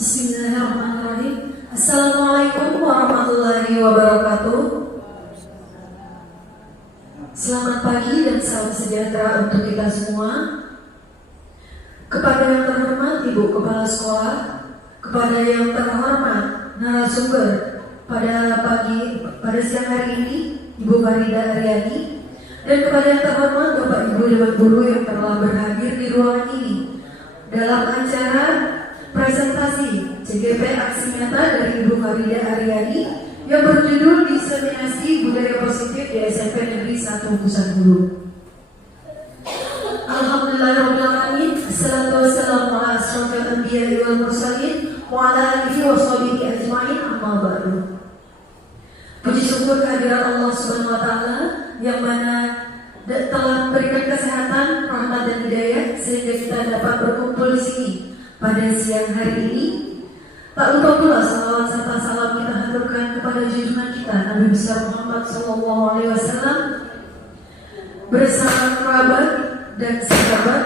Bismillahirrahmanirrahim. Assalamualaikum warahmatullahi wabarakatuh. Selamat pagi dan salam sejahtera untuk kita semua. Kepada yang terhormat Ibu Kepala Sekolah, kepada yang terhormat narasumber pada siang hari ini Ibu Farida Aryani, dan kepada yang terhormat Bapak Ibu Dewan Guru yang telah berhadir di ruangan ini dalam acara presentasi CGP Aksi Nyata dari Ibu Farida Aryani yang berjudul Diseminasi Budaya Positif di SMP Negeri 1 Busan Hulu. Alhamdulillahirrahmanirrahim. Assalatu wassalamu ala asyrafil anbiya'i wal mursalin wa ala alihi wa sahbihi ajma'in, amma ba'du. Puji syukur kehadiran Allah Subhanahu wa taala yang mana telah memberikan kesehatan, rahmat dan hidayah sehingga kita dapat berkumpul di sini pada siang hari ini. Tak lupa pula salawat serta salam kita haturkan kepada junjungan kita Nabi besar Muhammad SAW bersama kerabat dan sahabat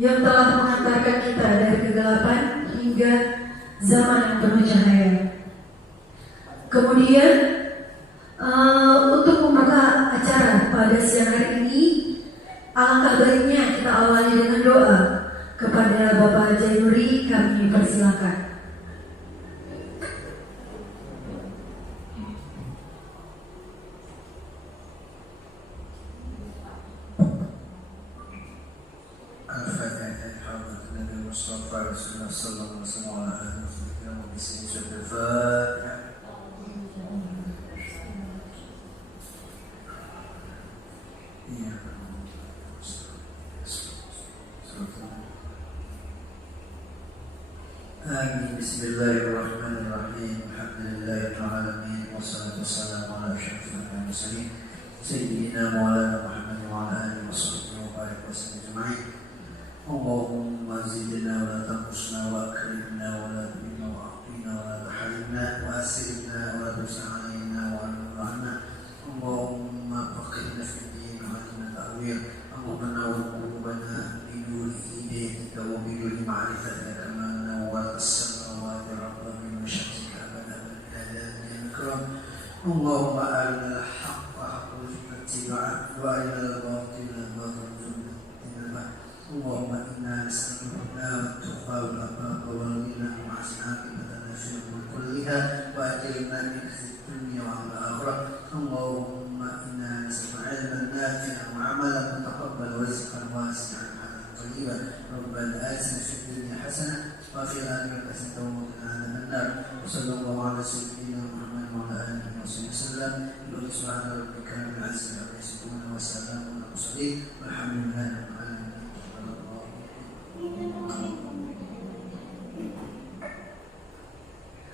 yang telah mengantarkan kita dari kegelapan hingga zaman yang penuh cahaya. Kemudian untuk membuka acara pada siang hari ini, alangkah baiknya kita awali dengan doa. Kepada Bapak Jainuri kami persilakan. Amin. Bismillahirrahmanirrahim. Alhamdulillahirabbil alamin wassalatu wassalamu ala asyrafil mursalin sayyidina Maulana Muhammad wa ala alihi washabbihi wa barik wa sallim ajma'in. Allahumma zidna wa la tanqusna wa akrimna wa la tuhina wa a'tina wa la tahrimna wa asirna wa la tus'alina wa anfa'na. Allahumma faqihna fid din wa 'allimna ta'wil. Allahumma nawwir qulubana bi nuri hidayatika wa bi nuri ma'rifatika kama السماوات ربا من شمسك أبدا إلى الكرام. اللهم أرنا الحق حقا وارزقنا اتباعه وأرنا الباطل باطلا وارزقنا اجتنابه. اللهم إنا نسألك الهدى والتقى والعفاف والغنى وحسن عاقبتنا في الأمور كلها وأجرنا من خزي الدنيا وعذاب الآخرة. اللهم إنا نسألك علما نافعا وعملا متقبلا ورزقا واسعا حلالا طيبا. ربنا آتنا في الدنيا حسنة وفي الآخرة حسنة وقنا عذاب النار. وصلى الله على سيدنا محمد وعلى آله وصحبه وسلم. سبحان ربك رب العزة عما يصفون وسلام على المرسلين والحمد لله رب العالمين.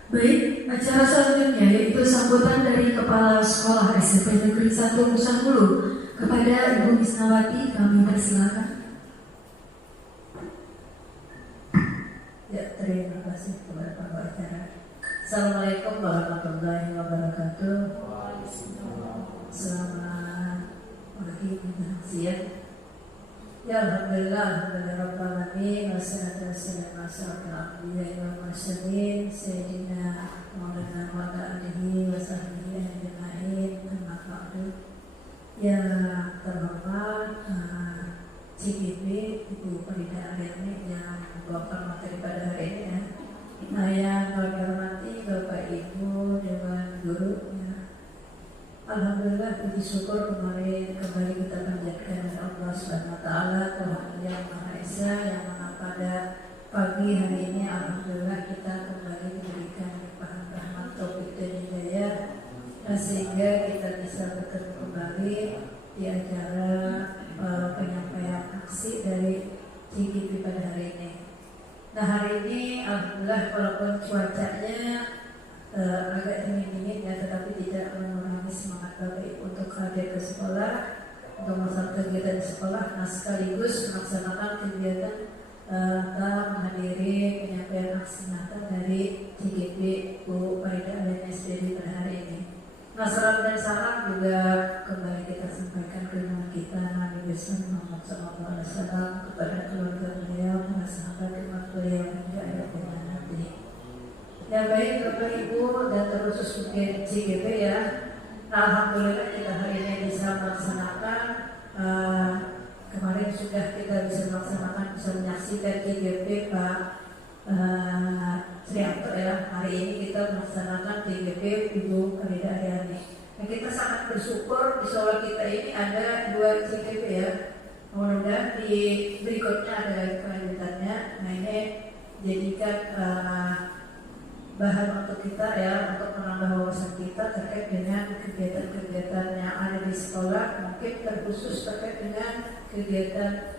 Baik, acara selanjutnya yaitu sambutan dari Kepala Sekolah SMP Negeri 1 Busan Hulu. Kepada Ibu Misnawati kami persilakan. Ya, terima kasih kepada Pak Acara. Assalamualaikum warahmatullahi wabarakatuh. Selamat pagi dan siang. Ya alhamdulillah, rabbil alamin, wassalatu wassalamu ala asyrofil anbiya'i wal mursalin sayyidina Maulana wa ala alihi wa sahbihi ajma'in, amma ba'du. Ya terhormat CGP Ibu Farida Aryani yang membawakan materi pada hari ini ya. Nah, yang kami hormati Bapak Ibu Dewan Guru ya. Alhamdulillah, puji syukur kembali kita panjatkan kepada Allah Subhanahu wa taala, Tuhan yang Maha Esa, yang mana pada pagi hari ini alhamdulillah kita kembali diberikan limpahan rahmat, taufik dan hidayah, sehingga kita bisa bertemu kembali di acara penyampaian aksi dari CGP pada hari ini. Nah, hari ini alhamdulillah walaupun cuacanya agak dingin ya, tetapi tidak mengurangi semangat Bapak Ibu untuk hadir ke sekolah untuk melaksanakan kegiatan di sekolah, nah sekaligus melaksanakan kegiatan menghadiri penyampaian aksi nyata dari CGP Bu Farida Aryani SDD pada hari ini. Salam dan salam juga kembali kita sampaikan ke rumah kita Nabi besar Muhammad SAW kepada keluarga beliau, para sahabat umat beliau hingga akhir zaman nanti. Ya baik Bapak Ibu dan terkhusus mungkin CGP ya. Alhamdulillah kita hari ini bisa melaksanakan kemarin sudah kita bisa menyaksikan CGP Pak Trianto ya. Hari ini kita melaksanakan TGP Ibu Farida Aryani. Nah, kita sangat bersyukur di Solo kita ini ada 2 TGP ya. Mudah-mudahan di berikutnya ada lagi kelanjutannya. Nah ini jadikan bahan untuk kita ya, untuk menambah wawasan kita terkait dengan kegiatan-kegiatan yang ada di sekolah, mungkin terkhusus terkait dengan kegiatan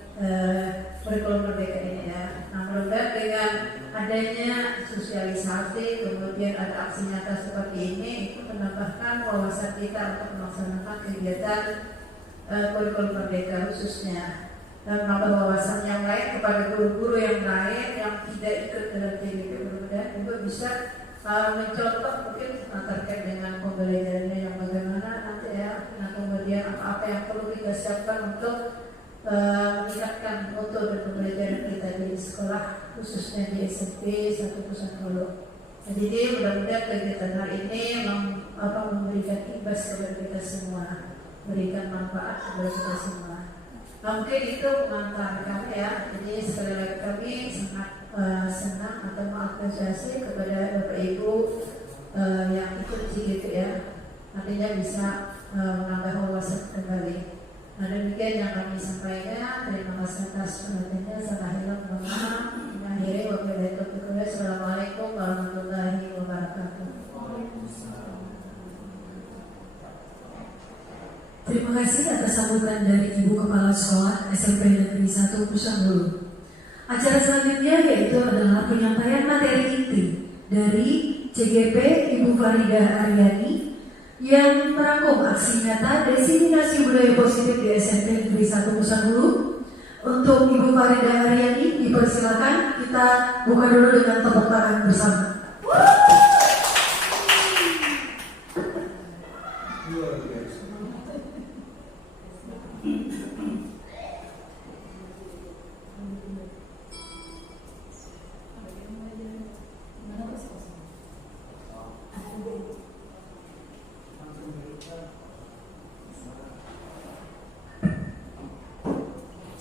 kurikulum merdeka ini ya. Nah mudah-mudahan dengan adanya sosialisasi, kemudian ada aksi nyata seperti ini, itu menambahkan wawasan kita untuk melaksanakan kegiatan kurikulum merdeka khususnya, dan menambah wawasan yang lain kepada guru-guru yang lain yang tidak ikut dalam TGP. Mudah-mudahan juga bisa mencontoh mungkin terkait dengan pembelajarannya yang bagaimana nanti ya. Nah kemudian apa yang perlu kita siapkan untuk meningkatkan mutu dan pembelajaran kita di sekolah, khususnya di SMP 1 Pusat Hulu. Jadi mudah-mudahan kegiatan hari ini memberikan imbas kepada kita semua, berikan manfaat kepada kita semua. Nah, mungkin itu pengantar kami ya. Jadi sekali lagi kami sangat senang atau mengapresiasi kepada Bapak Ibu yang ikut CGP ya. Artinya bisa menambah wawasan kembali. Nah demikian yang kami sampaikan. Terima kasih atas perhatiannya. Assalamualaikum warahmatullahi wabarakatuh. Assalamualaikum warahmatullahi wabarakatuh. Terima kasih atas sambutan dari Ibu Kepala Sekolah SMP Negeri 1 Pusat Hulu. Acara selanjutnya yaitu adalah penyampaian materi inti dari CGP Ibu Farida Aryani yang merangkum aksi nyata diseminasi budaya positif di SMP Negeri 1 Pusat Hulu. Untuk Ibu Farida Aryani dipersilakan, kita buka dulu dengan tepuk tangan bersama.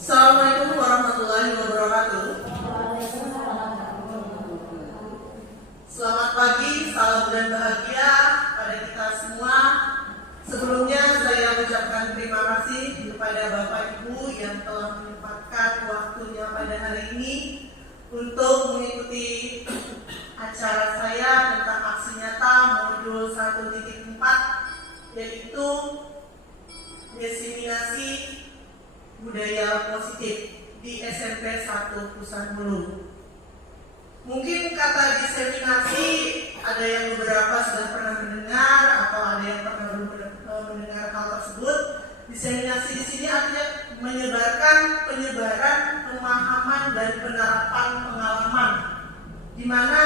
Assalamualaikum warahmatullahi wabarakatuh. Selamat pagi, salam dan bahagia pada kita semua. Sebelumnya saya mengucapkan terima kasih kepada Bapak Ibu yang telah menyempatkan waktunya pada hari ini untuk mengikuti acara saya tentang aksi nyata modul 1.4, yaitu diseminasi budaya positif di SMP 1 Pusat Hulu. Mungkin kata diseminasi ada yang beberapa sudah pernah mendengar atau ada yang pernah belum mendengar hal tersebut. Diseminasi di sini artinya penyebaran pemahaman dan penerapan pengalaman, di mana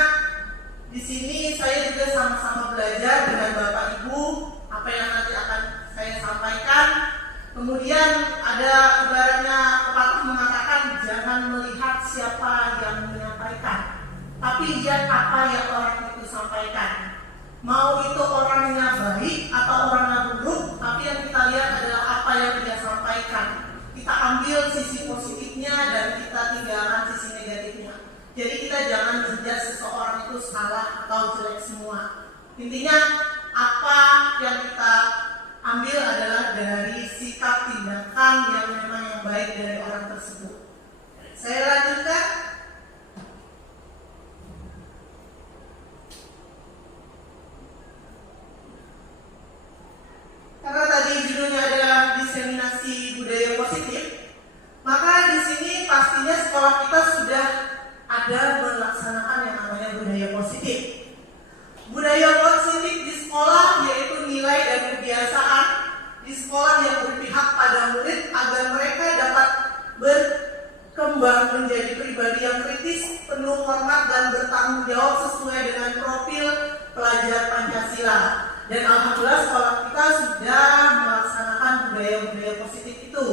di sini saya juga sama-sama belajar dengan Bapak Ibu apa yang nanti akan saya sampaikan. Kemudian ada ibaratnya pepatah mengatakan jangan melihat siapa yang menyampaikan, tapi lihat apa yang orang itu sampaikan. Mau itu orangnya baik atau orangnya buruk, tapi yang kita lihat adalah apa yang dia sampaikan. Kita ambil sisi positifnya dan kita tinggalkan sisi negatifnya. Jadi kita jangan menjudge seseorang itu salah atau jelek semua. Intinya apa yang kita ambil adalah dari sikap tindakan yang memang yang baik dari orang tersebut. Saya lanjutkan. Karena tadi judulnya adalah diseminasi budaya positif, maka di sini pastinya sekolah kita sudah ada melaksanakan yang namanya budaya positif. Budaya positif di sekolah yaitu nilai dan kebiasaan di sekolah yang berpihak pada murid agar mereka dapat berkembang menjadi pribadi yang kritis, penuh hormat dan bertanggung jawab sesuai dengan profil pelajar Pancasila. Dan alhamdulillah sekolah kita sudah melaksanakan budaya-budaya positif itu.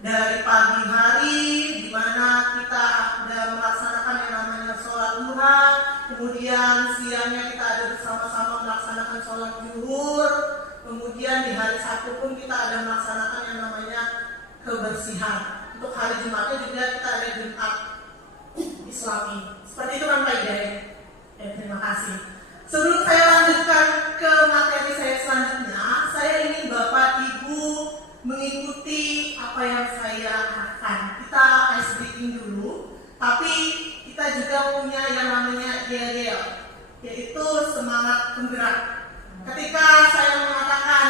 Dari pagi hari di mana kita sudah melaksanakan yang namanya sholat duha, kemudian siangnya kita ada bersama-sama melaksanakan sholat zuhur, kemudian di hari Sabtu pun kita ada melaksanakan yang namanya kebersihan. Untuk hari Jumatnya juga kita ada Jumat Islami. Seperti itu kan Pak Hidayat. Terima kasih. Sebelum saya lanjutkan ke materi saya selanjutnya, saya ingin Bapak Ibu mengikuti apa yang saya akan. Kita ice breaking dulu, tapi kita juga punya yang namanya yel-yel, yaitu semangat penggerak. Ketika saya mengatakan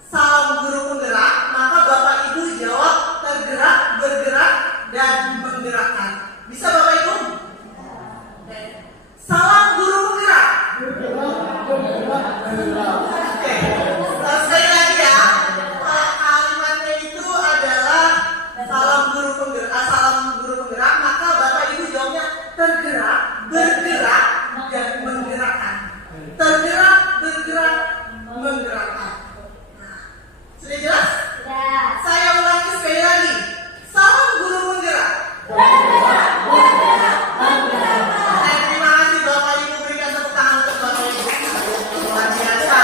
salam guru penggerak, maka Bapak Ibu jawab tergerak, bergerak, dan menggerakkan. Bisa Bapak Ibu? Oke. Salam guru penggerak. Oke. Sekali lagi ya. Kalimatnya itu adalah salam guru penggerak, maka Bapak Ibu jawabnya tergerak, bergerak, dan menggerakkan. Tergerak, bergerak, menggerakkan. Nah, sudah jelas? Saya ulangi sekali lagi. Salam guru penggerak. Terima kasih Bapak Ibu, berikan tepuk tangan untuk Bapak Ibu. Luar biasa.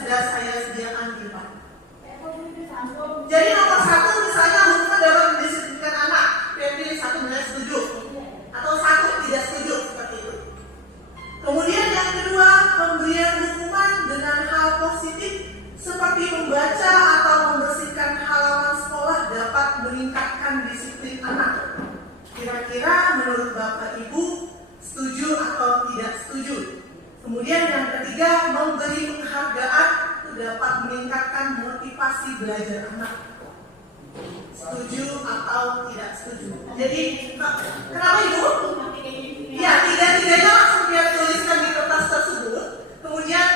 sudah saya sediakan di depan. Jadi nomor 1 misalnya hukuman dapat mendisiplinkan anak, pilih 1 misalnya setuju, atau 1 tidak setuju, seperti itu. Kemudian yang kedua, pemberian hukuman dengan hal positif seperti membaca atau membersihkan halaman sekolah dapat meningkatkan disiplin anak. Kira-kira menurut Bapak Ibu setuju atau tidak setuju? Kemudian yang ketiga, memberi penghargaan itu dapat meningkatkan motivasi belajar anak. Setuju atau tidak setuju? Jadi kenapa Ibu? Ya, tiga-tiganya langsung dia tuliskan di kertas tersebut. Kemudian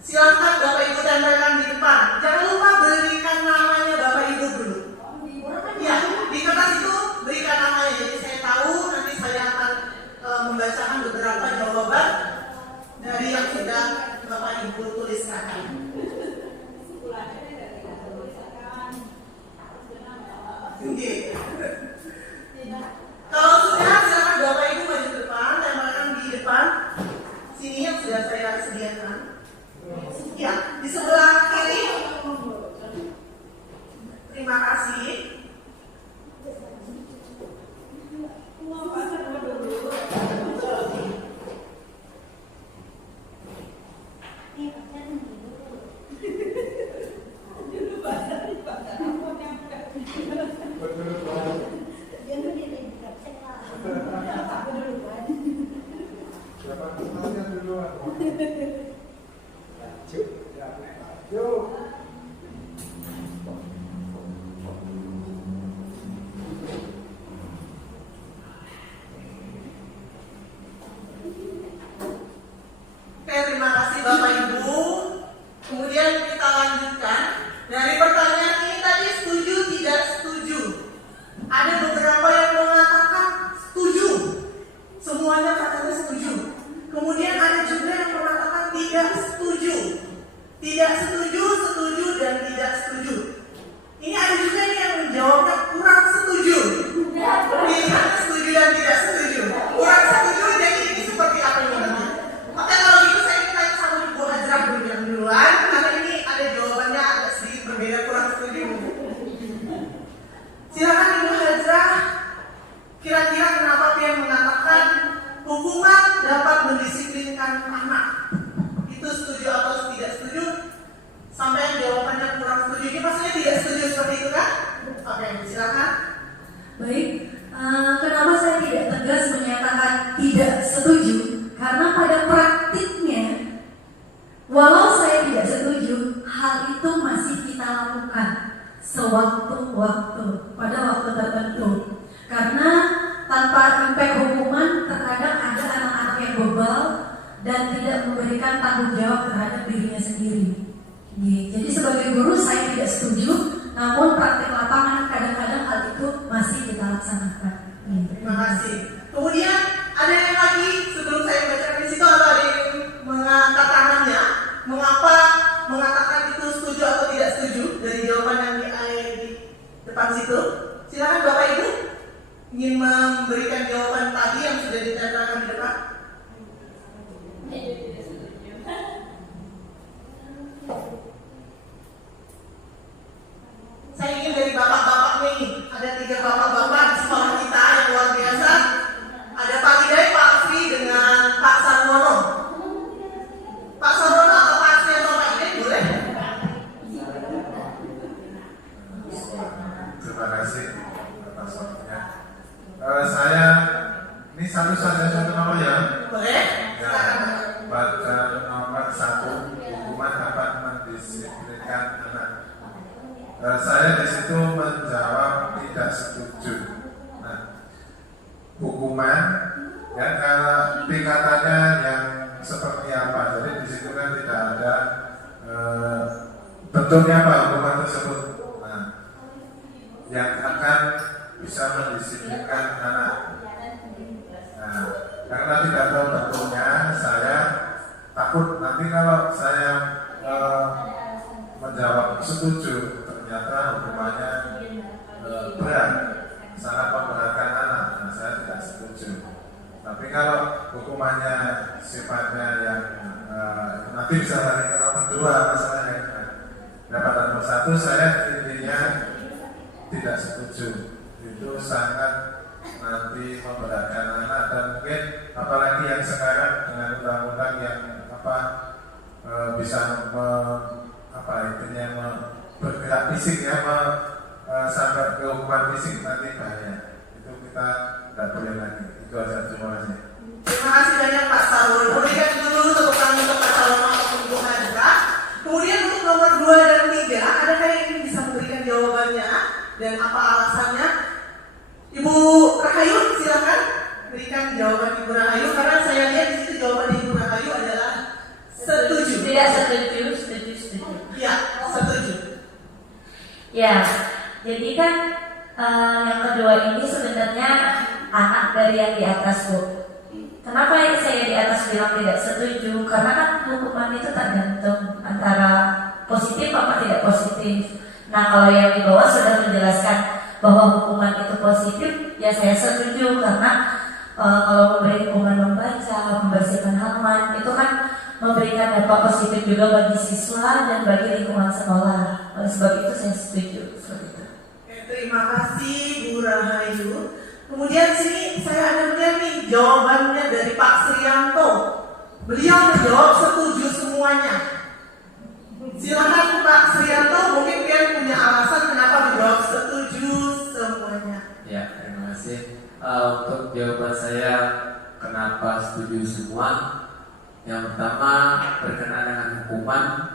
silakan Bapak Ibu tempelkan di depan. Jangan lupa berikan namanya Bapak Ibu dulu. Ya, di kertas itu berikan namanya. Jadi saya tahu nanti saya akan membacakan beberapa jawaban dari yang sudah Bapak Ibu tuliskan. Oke. Kalau sudah, silakan Bapak Ibu maju ke depan, tempelkan di depan sini yang sudah saya sediakan. Ya, di sebelah kiri. Terima kasih. Terima kasih Bapak Ibu. Kemudian kita lanjutkan. Dari pertanyaan ini tadi setuju tidak setuju. Ada beberapa yang mengatakan setuju. Semuanya katanya setuju. Kemudian ada juga yang mengatakan tidak setuju. Tidak setuju, setuju, dan tidak setuju. Ini ada juga nih yang menjawabnya kurang setuju. Pilihan setuju dan tidak setuju. Kurang setuju, jadi ini seperti apa ini nanti? Maka kalau gitu saya minta sama Ibu Hajrah duluan, karena ini ada jawabannya agak sedikit berbeda, kurang setuju. Silakan Ibu Hajrah, kira-kira kenapa dia mengatakan hukuman dapat mendisiplinkan anak? Itu setuju atau tidak setuju? Sampai jawabannya kurang setuju. Ini maksudnya tidak setuju seperti itu kan? Oke, silakan. Baik, kenapa saya tidak tegas menyatakan tidak setuju? Karena pada praktiknya, walau saya tidak setuju, hal itu masih kita lakukan sewaktu-waktu, pada waktu tertentu. Karena tanpa impact hukuman, terkadang ada anak-anak yang bebal dan tidak memberikan tanggung jawab terhadap dirinya sendiri. Jadi sebagai guru saya tidak setuju, namun praktik lapangan kadang-kadang hal itu masih kita laksanakan. Terima kasih. Kemudian ada yang lagi sebelum saya bacakan di situ, ada yang mengangkat tangannya. Mengapa mengatakan itu setuju atau tidak setuju dari jawaban yang di depan situ? Silakan Bapak Ibu ingin memberikan jawaban tadi yang sudah ditempelkan di depan. Saya ingin dari bapak-bapak nih, ada 3 bapak-bapak di sekolah kita yang luar biasa. Ada Pak Hidayat, Pak Asri dengan Pak Sarwono. Pak Sarwono atau Pak Asri atau Pak Hidayat boleh? Terima kasih atas waktunya. Saya ini satu nama ya. Boleh? Ya, baca nomor 1, hukuman dapat mendisiplinkan anak. Saya di situ menjawab tidak setuju. Nah, hukuman ya kalau tingkatannya yang seperti apa? Jadi di situ kan tidak ada bentuknya apa hukuman tersebut. Nah, yang akan bisa mendisiplinkan anak. Nah, karena tidak tahu bentuknya, saya takut nanti kalau saya menjawab setuju, ternyata hukumannya berat, sangat memberatkan anak. Nah, saya tidak setuju. Tapi kalau hukumannya sifatnya yang nanti bisa lari ke nomor 2, satu saya intinya tidak setuju. Itu sangat nanti memberatkan anak dan mungkin apalagi yang sekarang dengan undang-undang yang bisa bergerak fisik ya, sampai ke hukuman fisik nanti bahaya. Itu kita tidak boleh lagi. Itu aja, terima kasih. Terima kasih banyak Pak Sarul. Berikan dulu tepuk tangan untuk Pak Sarul untuk Bu Hajra. Kemudian untuk nomor 2 dan 3, adakah yang ingin bisa memberikan jawabannya dan apa alasannya? Ibu Rahayu, silakan berikan jawaban Ibu Rahayu, karena saya lihat di situ jawaban Ibu Rahayu adalah setuju. Tidak setuju. Iya, setuju. Ya, jadi kan yang kedua ini sebenarnya anak dari yang di atas, Bu. Kenapa yang saya di atas bilang tidak setuju? Karena kan hukuman itu tergantung antara positif apa tidak positif. Nah, kalau yang di bawah sudah menjelaskan bahwa hukuman itu positif, ya saya setuju karena kalau memberi hukuman membaca, membersihkan halaman, itu kan memberikan dampak positif juga bagi siswa dan bagi lingkungan sekolah. Oleh sebab itu saya setuju seperti itu. Terima kasih Bu Rahayu. Kemudian sini saya ada melihat nih jawabannya dari Pak Srianto. Beliau menjawab setuju semuanya. Silakan Pak Srianto, mungkin kalian punya alasan kenapa menjawab setuju semuanya. Ya, terima kasih. Untuk jawaban saya kenapa setuju semua, yang pertama berkenaan dengan hukuman.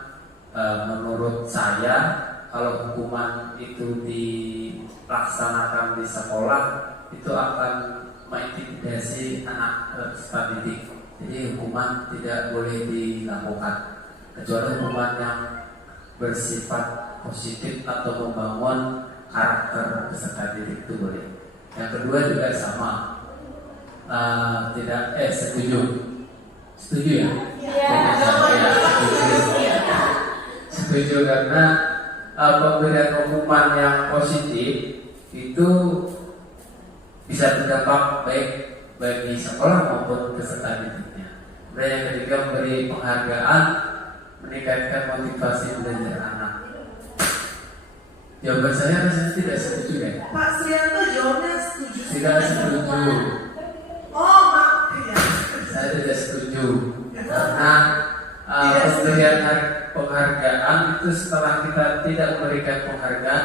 Menurut saya, kalau hukuman itu dilaksanakan di sekolah, itu akan mengintimidasi anak peserta didik. Jadi hukuman tidak boleh dilakukan, kecuali hukuman yang bersifat positif atau membangun karakter peserta didik itu boleh. Yang kedua juga sama, setuju ya? Setuju karena pemberian hukuman yang positif itu bisa berdampak baik bagi sekolah maupun peserta didiknya. Dan yang ketiga, memberi penghargaan, meningkatkan motivasi belajar anak. Jawaban saya rasanya tidak setuju ya. Pak Srianto jawabnya setuju. Tidak setuju. Oh, maaf ya. Saya tidak setuju karena pemberian penghargaan itu setelah kita tidak memberikan penghargaan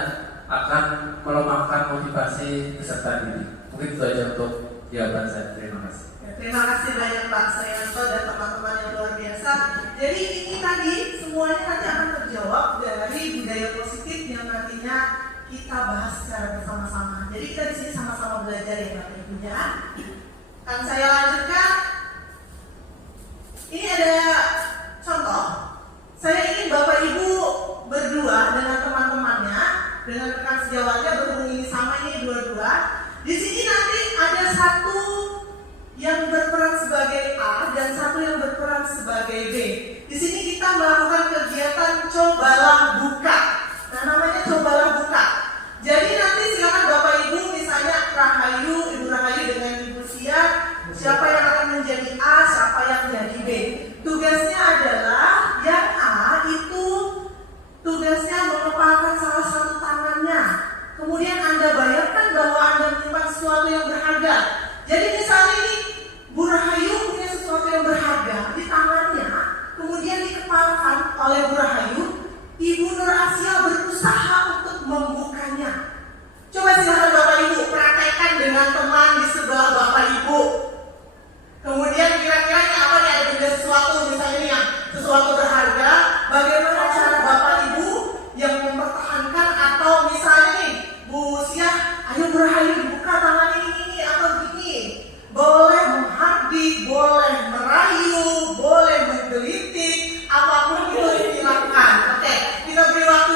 akan melemahkan motivasi peserta didik. Mungkin itu aja untuk jawaban saya. Terima kasih. Terima kasih banyak Pak Srianto dan teman-teman yang luar biasa. Jadi ini tadi semuanya nanti akan terjawab dari budaya positif yang nantinya kita bahas secara bersama-sama. Jadi kita di sini sama-sama belajar ya Bapak Ibu ya. Akan saya lanjutkan. Ini ada contoh. Saya ingin Bapak Ibu berdua dengan teman-temannya, dengan rekan sejawatnya berhubungi sama ini dua-dua. Di sini nanti ada satu yang berperan sebagai A dan satu yang berperan sebagai B. Di sini kita melakukan kegiatan cobalah buka. Nah, namanya cobalah buka. Jadi nanti silakan Bapak Ibu, misalnya Rahayu, Ibu Rahayu dengan Ibu Sia, siapa yang akan menjadi A, siapa yang menjadi B. Tugasnya adalah yang A itu tugasnya mengepalkan salah satu tangannya. Kemudian Anda bayangkan bahwa Anda menyimpan sesuatu yang berharga. Jadi misalnya ini Bu Rahayu punya sesuatu yang berharga di tangannya, kemudian dikepalkan oleh Bu Rahayu. Ibu Nur Asia berusaha untuk membukanya. Coba silakan Bapak Ibu praktekkan dengan teman di sebelah Bapak Ibu. Kemudian kira-kira apa nih, ada benda sesuatu misalnya nih yang sesuatu berharga. Bagaimana cara Bapak Ibu yang mempertahankan, atau misalnya nih Bu Sia, ayo Bu Rahayu dibuka tangan ini atau gini. Boleh menghardik, boleh merayu, boleh menggelitik, apapun itu dilakukan. Oke, kita beri waktu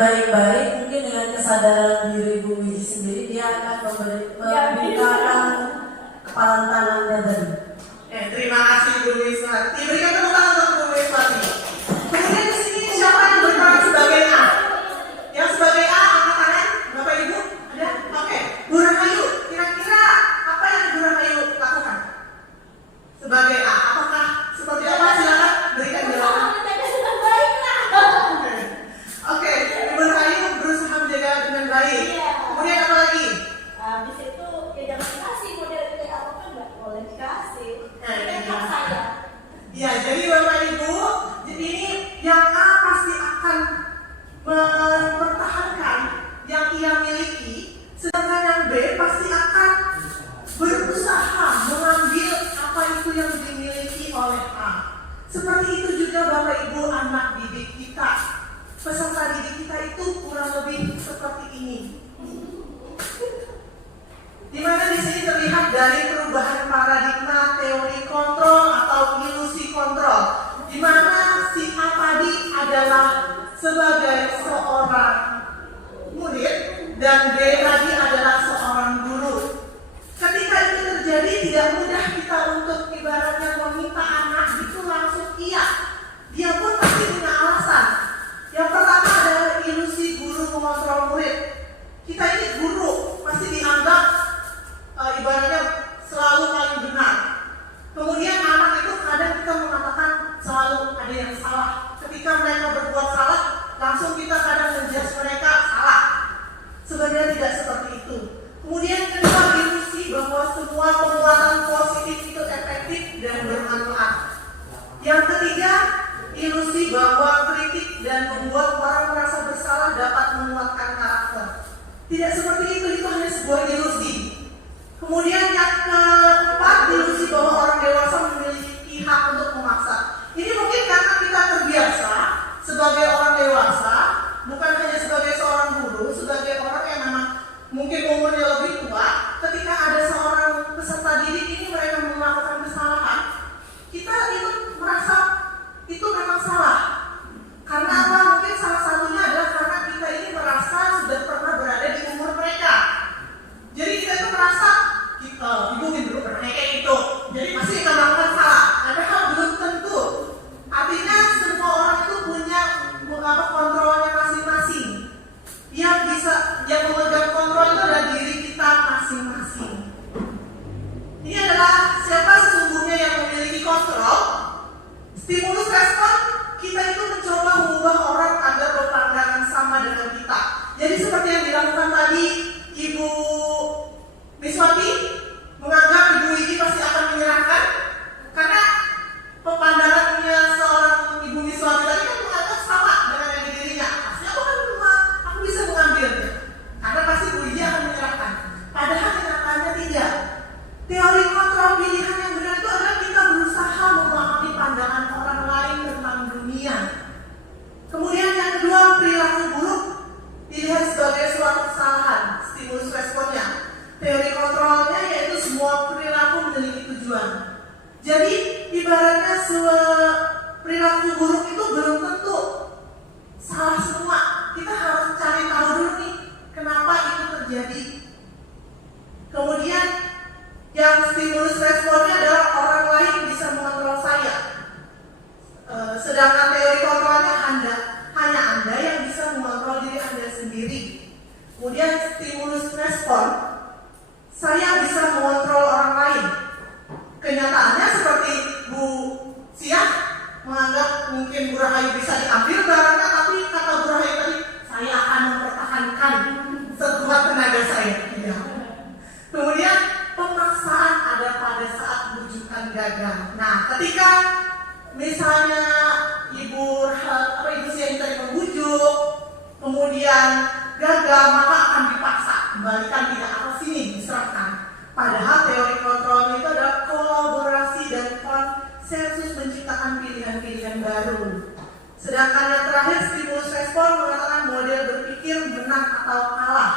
baik-baik, mungkin dengan kesadaran diri Bu Wiji sendiri dia akan membukakan kepalan tangannya tadi. Terima kasih Bu Wiswati. Berikan tepuk tangan untuk Bu Wiswati. Kemudian di sini siapa yang berperan sebagai A? Yang sebagai A, angkat tangan, Bapak Ibu ada? Oke, Bu Rahayu. Kira-kira apa yang Bu Rahayu lakukan sebagai A? Apakah seperti apa? Silakan berikan jawaban. Oke, Ibu Rahayu berusaha menjaga dengan baik. Kemudian apa lagi? Habis itu ya jangan dikasih model kayak apa kan nggak boleh dikasih. Kan saya. Ya, jadi Bapak Ibu, ini yang A pasti akan mempertahankan yang ia miliki, sedangkan yang B pasti akan berusaha mengambil apa itu yang dimiliki oleh A. Seperti itu juga Bapak Ibu anak didik kita. Peserta didik kita itu kurang lebih seperti ini. Di mana di sini terlihat dari perubahan paradigma teori kontrol atau ilusi kontrol, di mana si A tadi adalah sebagai seorang murid dan B tadi adalah seorang guru. Ketika itu terjadi, tidak mudah kita untuk ibaratnya meminta anak itu langsung iya. Dia pun pasti punya alasan. Yang pertama adalah ilusi guru mengontrol murid. Kita ini guru pasti dianggap ibaratnya selalu paling benar. Kemudian anak itu kadang kita mengatakan selalu ada yang salah. Ketika mereka berbuat salah, langsung kita kadang menjudge mereka salah. Sebenarnya tidak seperti itu. Kemudian kedua, ilusi bahwa semua penguatan positif itu efektif dan bermanfaat. Yang ketiga, ilusi bahwa kritik dan membuat orang merasa bersalah dapat menguatkan karakter. Tidak seperti itu hanya sebuah ilusi. Kemudian yang keempat, ilusi bahwa orang dewasa memiliki hak untuk memaksa. Ini mungkin karena kita terbiasa sebagai orang dewasa, bukan hanya sebagai seorang guru, sebagai orang yang memang mungkin umurnya lebih tua. Ketika ada seorang peserta didik ini mereka melakukan kesalahan, kita itu merasa itu memang salah. Karena apa? Mungkin salah satunya adalah karena kita ini merasa sudah pernah berada di umur mereka. Jadi kita itu merasa ibu dulu pernah kayak gitu. Jadi pasti kita melakukan salah. Padahal belum tentu. Artinya semua orang itu punya kontrolnya masing-masing. Yang memegang kontrol itu adalah diri kita masing-masing. Ini adalah siapa sesungguhnya yang memiliki kontrol. Stimulus respon, kita itu mencoba mengubah orang agar berpandangan sama dengan kita. Jadi seperti yang dilakukan tadi Ibu Wiswati, menganggap Ibu Wiji pasti akan menyerahkan, karena pemandangannya seorang Ibu Wiswati tadi kan menganggap sama dengan yang di dirinya. Pasti aku bisa mengambilnya, karena pasti Ibu Wiji akan menyerahkan. Padahal kenyataannya tidak. Teori kontrol pilihan yang benar itu adalah kita berusaha memahami pandangan orang lain tentang dunia. Kemudian yang kedua, perilaku buruk dilihat sebagai suatu kesalahan, stimulus responnya. Teori kontrolnya yaitu semua perilaku memiliki tujuan. Jadi ibaratnya perilaku buruk itu belum tentu salah semua. Kita harus cari tahu dulu nih kenapa itu terjadi. Kemudian yang stimulus responnya adalah orang lain bisa mengontrol saya. Sedangkan teori kontrolnya hanya Anda yang bisa mengontrol diri Anda sendiri. Kemudian stimulus respon, saya bisa mengontrol orang lain. Kenyataannya seperti Bu Sia menganggap mungkin Bu Rahayu bisa diambil barangnya, tapi kata Bu Rahayu tadi, saya akan mempertahankan sekuat tenaga saya. Ya. Kemudian pemaksaan ada pada saat rujukan gagal. Nah, ketika misalnya Ibu Sia tadi membujuk, kemudian gagal, maka akan dipaksa kembalikan, tidak akan sini diserahkan. Padahal teori kontrolnya itu adalah kolaborasi dan konsensus menciptakan pilihan-pilihan baru. Sedangkan yang terakhir, stimulus respon mengatakan model berpikir menang atau kalah.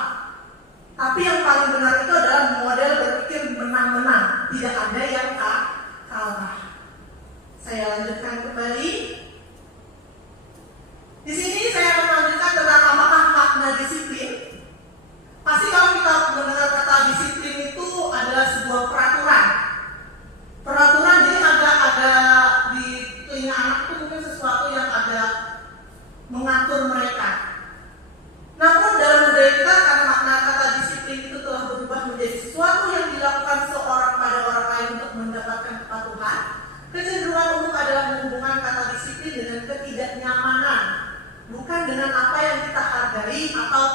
Tapi yang paling benar itu adalah model berpikir menang-menang, tidak ada yang kalah. Saya lanjutkan kembali. Di sini saya akan lanjutkan tentang apakah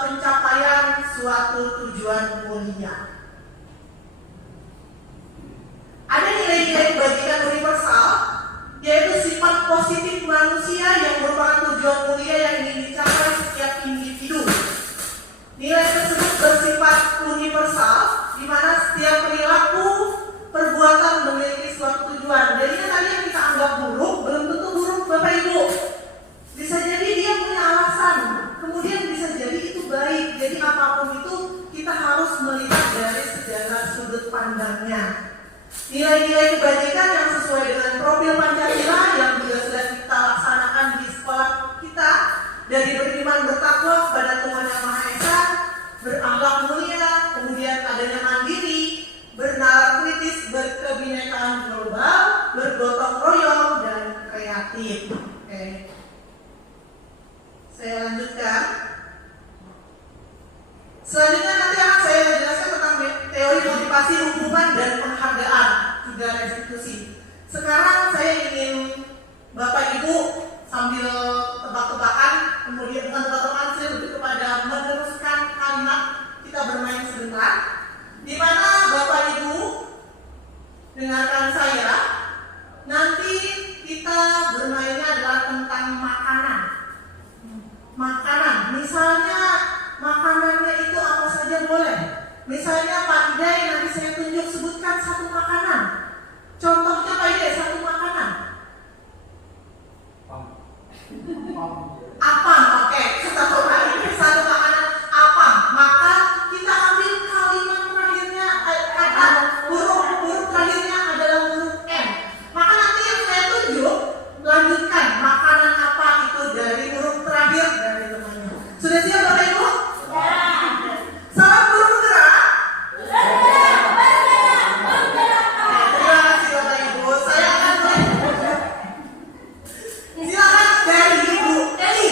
pencapaian suatu tujuan mulia. Ada nilai-nilai kebajikan universal, yaitu sifat positif manusia yang merupakan tujuan mulia yang ingin dicapai setiap individu. Nilai tersebut bersifat universal, di mana setiap perilaku perbuatan memiliki suatu tujuan. Jadi tadi yang kita anggap buruk belum tentu buruk, Bapak Ibu. Bisa jadi dia punya alasan, kemudian bisa jadi itu baik. Jadi apapun itu kita harus melihat dari segala sudut pandangnya. Nilai-nilai kebajikan yang sesuai dengan profil Pancasila yang juga sudah kita laksanakan di sekolah kita, dari beriman bertakwa kepada Tuhan Yang Maha Esa, berakhlak mulia, kemudian adanya mandiri, bernalar kritis, berkebinekaan global, bergotong royong, dan kreatif. Oke. Saya lanjutkan. Selanjutnya nanti akan saya jelaskan tentang teori motivasi, hukuman, dan penghargaan, juga restitusi. Sekarang saya ingin Bapak Ibu sambil tebak-tebakan, kemudian bukan tebak-tebakan, saya lebih kepada meneruskan kalimat, kita bermain sebentar, di mana Bapak Ibu dengarkan saya. Nanti kita bermainnya adalah tentang makanan. Makanan, misalnya makanannya itu apa saja boleh. Misalnya Pak Idai nanti saya tunjuk, sebutkan satu makanan. Contohnya Pak Idai, satu makanan. Apam, oke. Satu makanan apam. Maka kita ambil kalimat terakhirnya, kata huruf terakhirnya adalah huruf M. Maka nanti yang saya tunjuk, lanjutkan makanan apa itu dari huruf terakhir dari temannya. Sudah siap Bapak Ibu? Salam burung bergerak. Terima kasih Bapak Ibu. Saya akan mulai. Silakan dari Ibu Eli.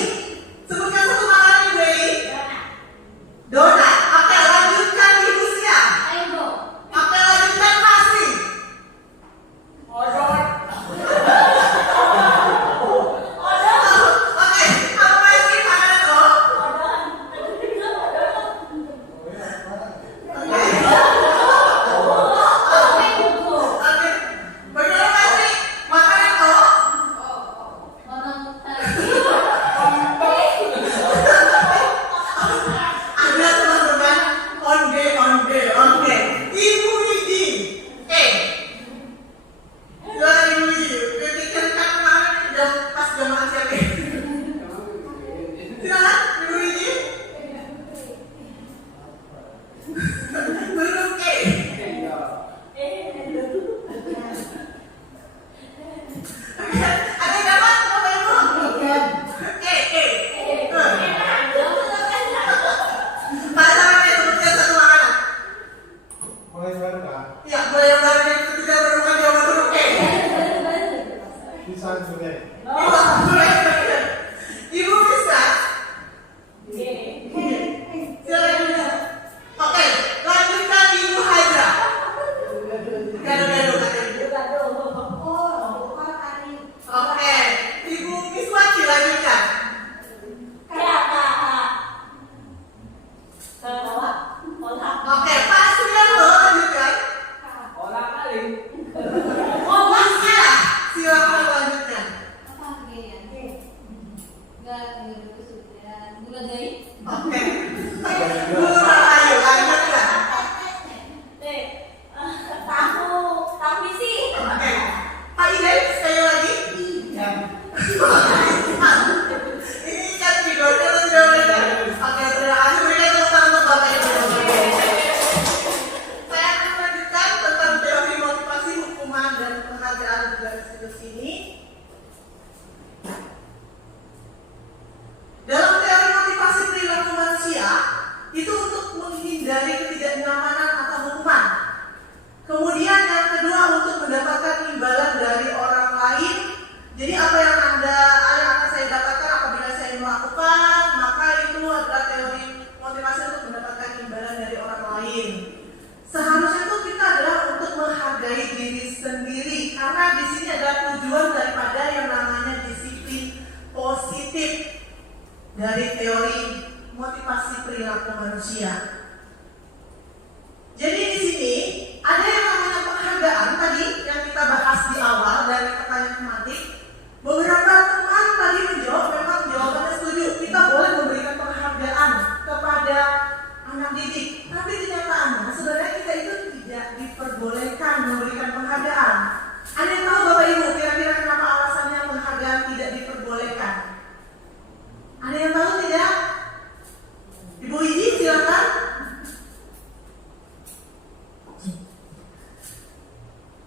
Sebutkan satu makanan Ibu Eli. Donat. Oke, lanjutkan Ibu Sia. Oke, lanjutkan Pak Sri. Oke, apa lagi makanan kok? Oke, bagaimana Pak Sri? Makanan kok? Ada teman-teman onde. Ibu Widi. Silakan Ibu Widi. Pikirkan makanan yang pas jam makan siang ini. Silakan Ibu Widi. Huruf E. Ada dapat Bapak Ibu? Pasangan yang sebutkan satu makanan. Ya, mulai yang baru yang tidak menemukan jawaban huruf E. Ibu bisa? Silakan. Oke, lanjutkan Ibu Haja. Gado-gado. Oke, Ibu Miswati lanjutkan. Oke, Pak Suyanto lanjutkan. Mas Ella, silakan lanjutkan. Oke. Bu Rahayu lanjutkan. Tahu isi. Oke. Pak Idai sekali lagi. Ini kan videonya sudah ada. Oke, terima kasih. Berikan tepuk tangan untuk Bapak Ibu. Saya akan lanjutkan tentang teori motivasi, hukuman, dan penghargaan juga restitusi ini. Dalam teori motivasi perilaku manusia, itu untuk menghindari ketidaknyamanan atau hukuman. Kemudian yang kedua untuk mendapatkan imbalan dari orang lain. Jadi apa yang akan saya dapatkan apabila saya melakukan, maka itu adalah teori motivasi untuk mendapatkan imbalan dari orang lain. Seharusnya itu kita adalah untuk menghargai diri sendiri, karena di sini adalah tujuan daripada yang namanya disiplin positif dari teori motivasi perilaku manusia. Jadi di sini ada yang namanya penghargaan tadi yang kita bahas di awal dari pertanyaan tematik. Beberapa teman tadi menjawab, memang jawabannya setuju, kita boleh memberikan penghargaan kepada anak didik. Tapi kenyataannya sebenarnya kita itu tidak diperbolehkan memberikan penghargaan. Ada yang tahu Bapak Ibu kira-kira kenapa alasannya penghargaan tidak diperbolehkan? Ada yang tahu tidak? Ibu Iji silakan.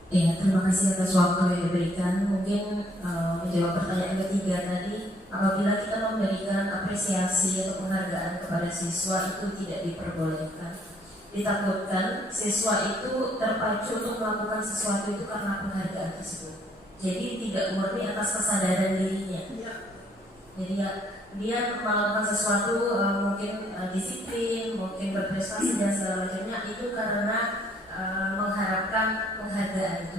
Ya, terima kasih atas waktu yang diberikan. Mungkin menjawab pertanyaan ketiga tadi, apabila kita memberikan apresiasi atau penghargaan kepada siswa itu tidak diperbolehkan. Ditakutkan siswa itu terpacu untuk melakukan sesuatu itu karena penghargaan tersebut. Jadi tidak murni atas kesadaran dirinya. Jadi ya, dia melakukan sesuatu mungkin disiplin, mungkin berprestasi dan segala macamnya itu karena mengharapkan penghargaan itu.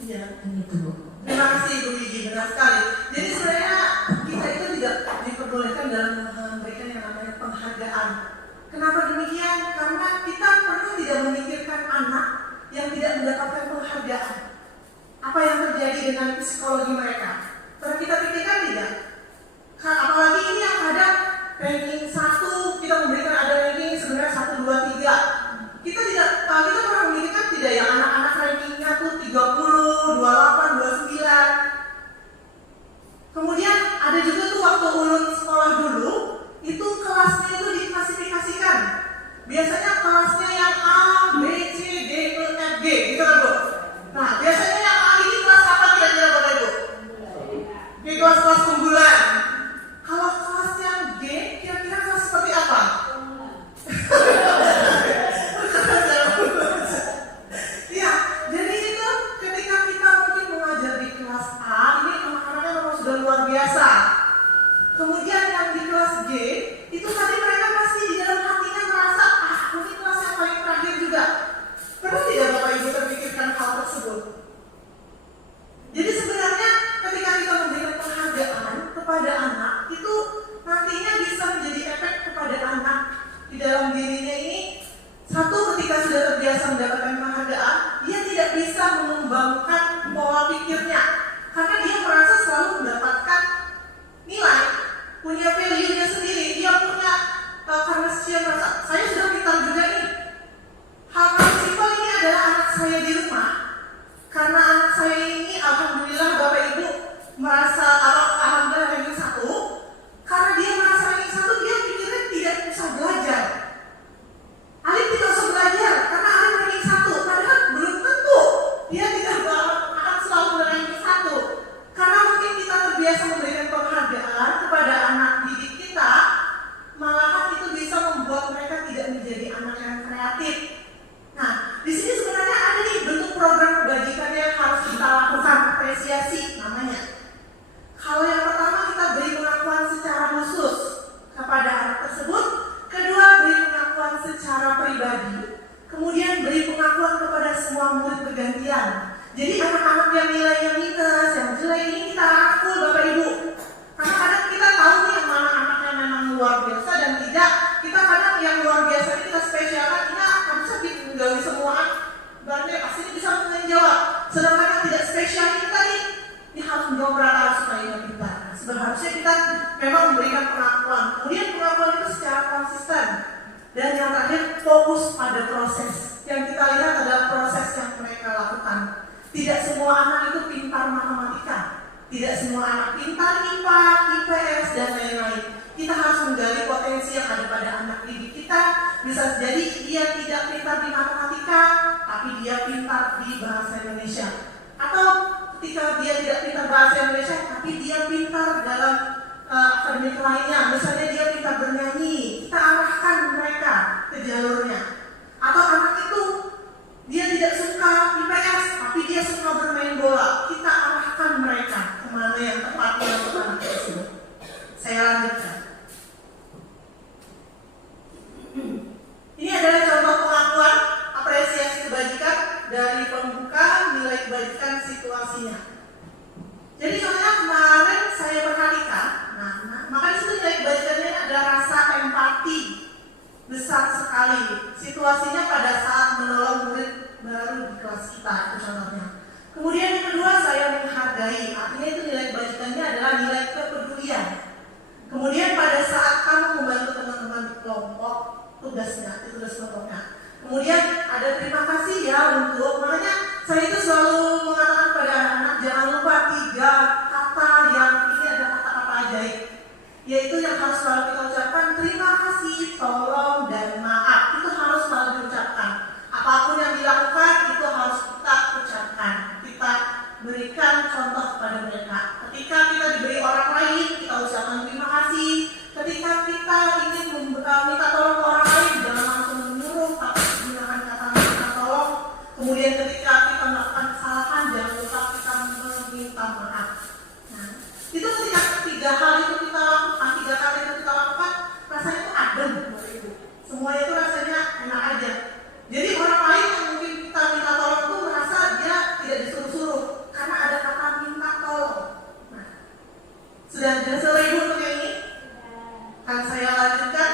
Iya. Itu. Terima kasih Ibu Wiji, benar sekali. Jadi sebenarnya kita itu tidak diperbolehkan dalam memberikan yang namanya penghargaan. Kenapa demikian? Karena kita pernah tidak memikirkan anak yang tidak mendapatkan penghargaan. Apa yang terjadi dengan psikologi mereka? Pernah kita pikirkan tidak? Apalagi ini yang ada ranking 1, kita memberikan ada ranking sebenarnya 1, 2, 3. Kita pernah memikirkan tidak ya anak-anak rankingnya tuh 30, 28, 29. Kemudian ada juga tuh waktu ulun sekolah dulu, itu kelasnya itu diklasifikasikan. Biasanya kelasnya yang A, B, C, D, E, F, G, gitu kan Bu? Nah, biasanya yang A ini kelas apa kira-kira Bapak Ibu? Di kelas-kelas unggulan. Kalau kelas yang G, kira-kira kelas seperti apa? Ya, jadi itu ketika kita mungkin mengajar di kelas A, ini anak-anaknya memang sudah luar biasa. Kemudian yang di kelas G, itu tadi mereka pasti di dalam hatinya merasa, ini kelas yang paling terakhir juga. Pernah tidak Bapak Ibu terpikirkan hal tersebut? Jadi sebenarnya ketika kita memberikan penghargaan kepada anak, itu nantinya bisa menjadi efek kepada anak di dalam dirinya ini. Satu, ketika sudah terbiasa mendapatkan penghargaan, dia tidak bisa mengembangkan pola pikirnya karena dia merasa selalu mendapatkan nilai, punya value-nya sendiri. Dia punya karena dia merasa saya sudah pintar juga nih. Hal paling simpel ini adalah anak saya di rumah. Karena anak saya ini alhamdulillah Bapak Ibu merasa alhamdulillah ranking 1. Karena dia merasa ranking 1, dia pikirnya tidak usah belajar. Alif tidak usah belajar karena Alif ranking 1. Padahal belum tentu dia tidak akan selalu ranking 1. Karena mungkin kita terbiasa memberikan penghargaan kepada anak didik kita, malahan itu bisa membuat mereka tidak menjadi anak yang kreatif. Nah, di sini sebenarnya ada nih bentuk program kebajikan yang harus kita lakukan, apresiasi namanya. Kalau yang pertama kita beri pengakuan secara khusus kepada anak tersebut, kedua beri pengakuan secara pribadi, kemudian beri pengakuan kepada semua murid bergantian. Jadi anak-anak yang nilainya minus, yang jelek ini kita rangkul Bapak Ibu. Karena kadang kita tahu nih yang mana anak yang memang luar biasa dan tidak. Kita kadang yang luar biasa ini kita spesialkan, kita harusnya menggali semua. Berarti pasti bisa menjawab. Sedangkan yang tidak spesial ini tadi, ini harus menjawab berapa supaya kita. Sebenarnya kita memang memberikan pengakuan. Kemudian pengakuan itu secara konsisten. Dan yang terakhir fokus pada proses. Yang kita lihat adalah proses yang mereka lakukan. Tidak semua anak itu pintar matematika. Tidak semua anak pintar IPA, IPS, dan lain-lain. Kita harus menggali potensi yang ada pada anak didik kita. Bisa jadi dia tidak pintar di matematika, tapi dia pintar di bahasa Indonesia. Atau ketika dia tidak pintar bahasa Indonesia, tapi dia pintar dalam akademik lainnya. Misalnya dia pintar bernyanyi, kita arahkan mereka ke jalurnya. Atau anak itu dia tidak suka IPS, tapi dia suka bermain bola. Kita arahkan mereka kemana yang tepatnya untuk anak tersebut. Saya lanjutkan. Ini adalah contoh pengakuan apresiasi kebajikan dari pembuka nilai kebajikan situasinya. Jadi contohnya kemarin saya perhatikan, maka disitu nilai kebajikannya besar sekali. Situasinya pada saat menolong murid baru di kelas kita, itu contohnya. Kemudian yang kedua, saya menghargai. Artinya itu nilai kebajikannya adalah nilai kepedulian. Kemudian pada saat kamu membantu teman-teman di kelompok, tugasnya, itu tugas kelompoknya. Kemudian ada terima kasih ya untuk, makanya saya itu selalu mengatakan pada anak-anak, jangan lupa 3 kata yang ini ada kata-kata ajaib, yaitu yang harus selalu kita ucapkan, terima kasih, tolong, dan maaf. Itu harus selalu diucapkan. Apapun yang dilakukan itu harus kita ucapkan. Kita berikan contoh kepada mereka. Ketika kita diberi orang lain, kita ucapkan terima kasih. Ketika kita ingin minta tolong ke orang lain, jangan langsung menyuruh, tapi gunakan kata minta tolong. Kemudian ketika kita melakukan kesalahan, jangan lupa kita meminta maaf. Nah, itu ketika 3 hal itu kita lakukan, 3 kata itu kita lakukan, rasanya itu adem, semuanya itu rasanya enak aja. Jadi orang lain yang mungkin kita minta tolong itu merasa dia tidak disuruh-suruh karena ada kata minta tolong. Nah, sudah selesai Ibu untuk yang ini? Kan saya lanjutkan.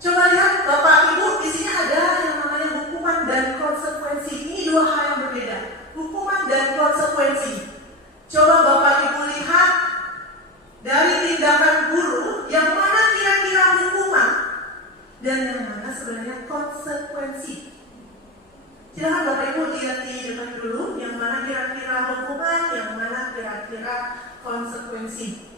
Coba lihat Bapak Ibu, di sini ada yang namanya hukuman dan konsekuensi. Ini 2 hal yang berbeda. Hukuman dan konsekuensi. Coba Bapak Ibu lihat dari tindakan guru yang mana kira-kira hukuman dan yang mana sebenarnya konsekuensi. Silahkan Bapak Ibu lihat di depan dulu, yang mana kira-kira hukuman, yang mana kira-kira konsekuensi.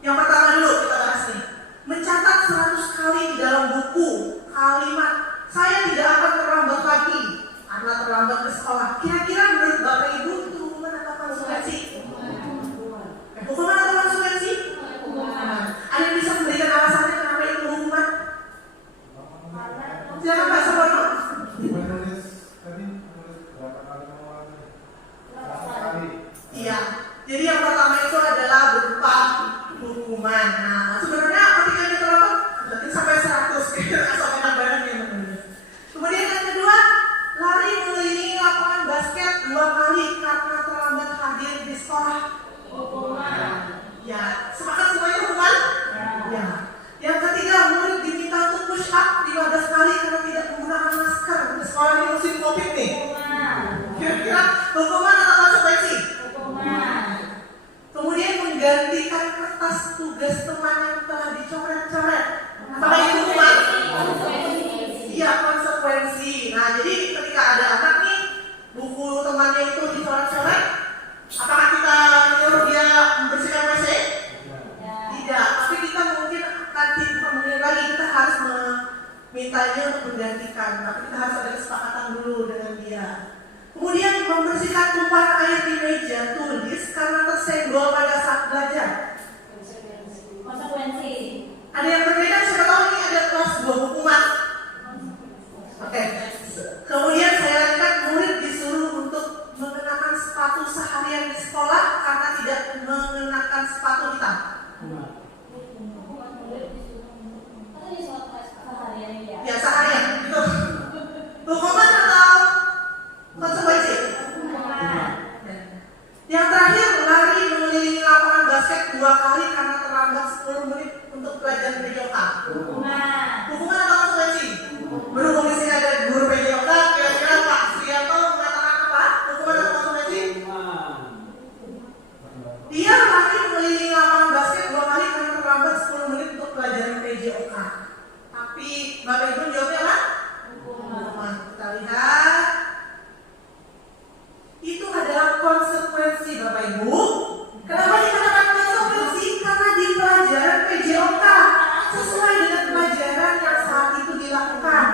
Yang pertama dulu kita bahas nih, mencatat 100 kali di dalam buku kalimat saya tidak akan terlambat lagi karena terlambat ke sekolah. Kira-kira menurut Bapak Ibu itu hukuman atau konsekuensi? Hukuman atau konsekuensi? Hukuman. Ada yang bisa memberikan alasannya kenapa itu hukuman? Silakan Pak Sabono. Iya. Jadi yang pertama itu adalah berupa hukuman. Nah, sebenarnya ketika kita terlambat berarti sampai 100 sampai nambahan yang benar. Kemudian yang kedua, lari mengelilingi lapangan basket 2 kali karena terlambat hadir di sekolah. Hukuman. Ya, sepakat semuanya hukuman? Ya. Yang ketiga, murid diminta untuk push up 15 kali karena tidak menggunakan masker di sekolah ini musim Covid nih. Kira-kira hukuman atau konsekuensi? Hukuman. Kemudian menggantikan kertas tugas teman yang telah dicoret-coret. Apakah itu hukuman? Iya, konsekuensi. Nah, jadi ketika ada anak nih, buku temannya itu dicoret-coret, apakah kita menyuruh dia membersihkan WC? Tidak, tapi kita mungkin akan kemudian lagi kita harus memintanya untuk menggantikan, tapi kita harus ada kesepakatan dulu dengan dia. Kemudian membersihkan tumpahan air di meja tulis karena tersenggol pada saat belajar. Konsekuensi. Ada yang berbeda, siapa tahu ini ada kelas 2 hukuman. Oke. Kemudian saya lanjutkan, murid disuruh untuk mengenakan sepatu seharian di sekolah karena tidak mengenakan sepatu hitam. Ya, seharian. Itu hukuman atau konsekuensi? Yang terakhir, lari mengelilingi lapangan basket 2 kali karena terlambat 10 menit untuk pelajaran PJOK. Hukuman atau konsekuensi? Berhubung di sini ada guru PJOK, kira-kira Pak Srianto mengatakan apa? Hukuman atau konsekuensi? Dia lari mengelilingi lapangan basket 2 kali karena terlambat 10 menit untuk pelajaran PJOK. Tapi Bapak Ibu jawabnya apa? Hukuman. Kita lihat. Itu adalah konsekuensi Bapak Ibu. Kenapa dikatakan konsekuensi? Karena di pelajaran PJOK sesuai dengan pelajaran yang saat itu dilakukan.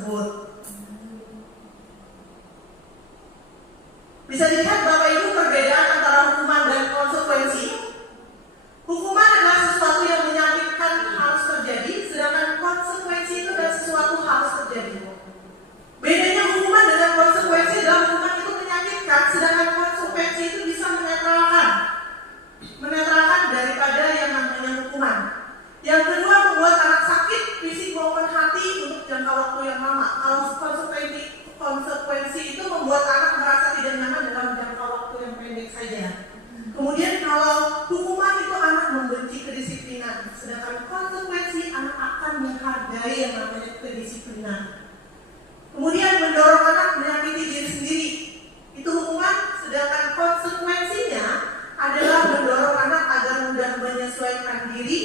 tersebut. Bisa dilihat Bapak Ibu perbedaan antara hukuman dan konsekuensi. Hukuman adalah sesuatu yang menyakitkan harus terjadi, sedangkan konsekuensi itu adalah sesuatu harus terjadi. Bedanya hukuman dengan konsekuensi adalah hukuman itu menyakitkan, sedangkan konsekuensi itu bisa menetralkan daripada yang namanya hukuman. Yang kedua, membuat anak sakit fisik maupun hati untuk jangka waktu yang lama. Kalau konsekuensi itu membuat anak merasa tidak nyaman dalam jangka waktu yang pendek saja. Kemudian kalau hukuman itu anak membenci kedisiplinan, sedangkan konsekuensi anak akan menghargai yang namanya kedisiplinan. Kemudian mendorong anak menyakiti diri sendiri, itu hukuman, sedangkan konsekuensinya adalah mendorong anak agar mudah menyesuaikan diri.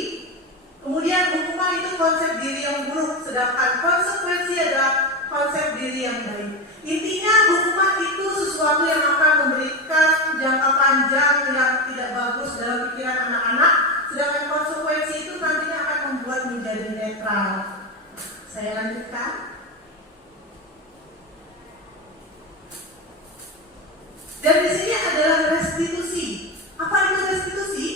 Kemudian hukuman itu konsep diri yang buruk, sedangkan konsekuensi adalah konsep diri yang baik. Intinya hukuman itu sesuatu yang akan memberikan jangka panjang yang tidak bagus dalam pikiran anak-anak, sedangkan konsekuensi itu nantinya akan membuat menjadi netral. Saya lanjutkan. Dan di sini adalah restitusi. Apa itu restitusi?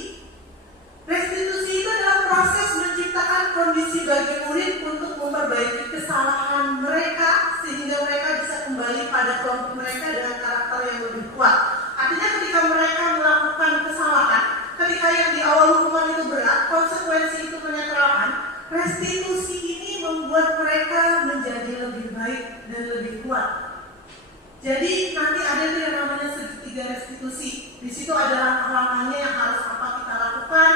Restitusi itu adalah proses menciptakan kondisi bagi murid untuk memperbaiki kesalahan mereka sehingga mereka bisa kembali pada kelompok mereka dengan karakter yang lebih kuat. Artinya ketika mereka melakukan kesalahan, ketika yang di awal hukuman itu berat, konsekuensi itu menetralkan, restitusi ini membuat mereka menjadi lebih baik dan lebih kuat. Jadi nanti ada itu yang namanya segitiga restitusi. Di situ ada langkah-langkahnya yang harus apa kita lakukan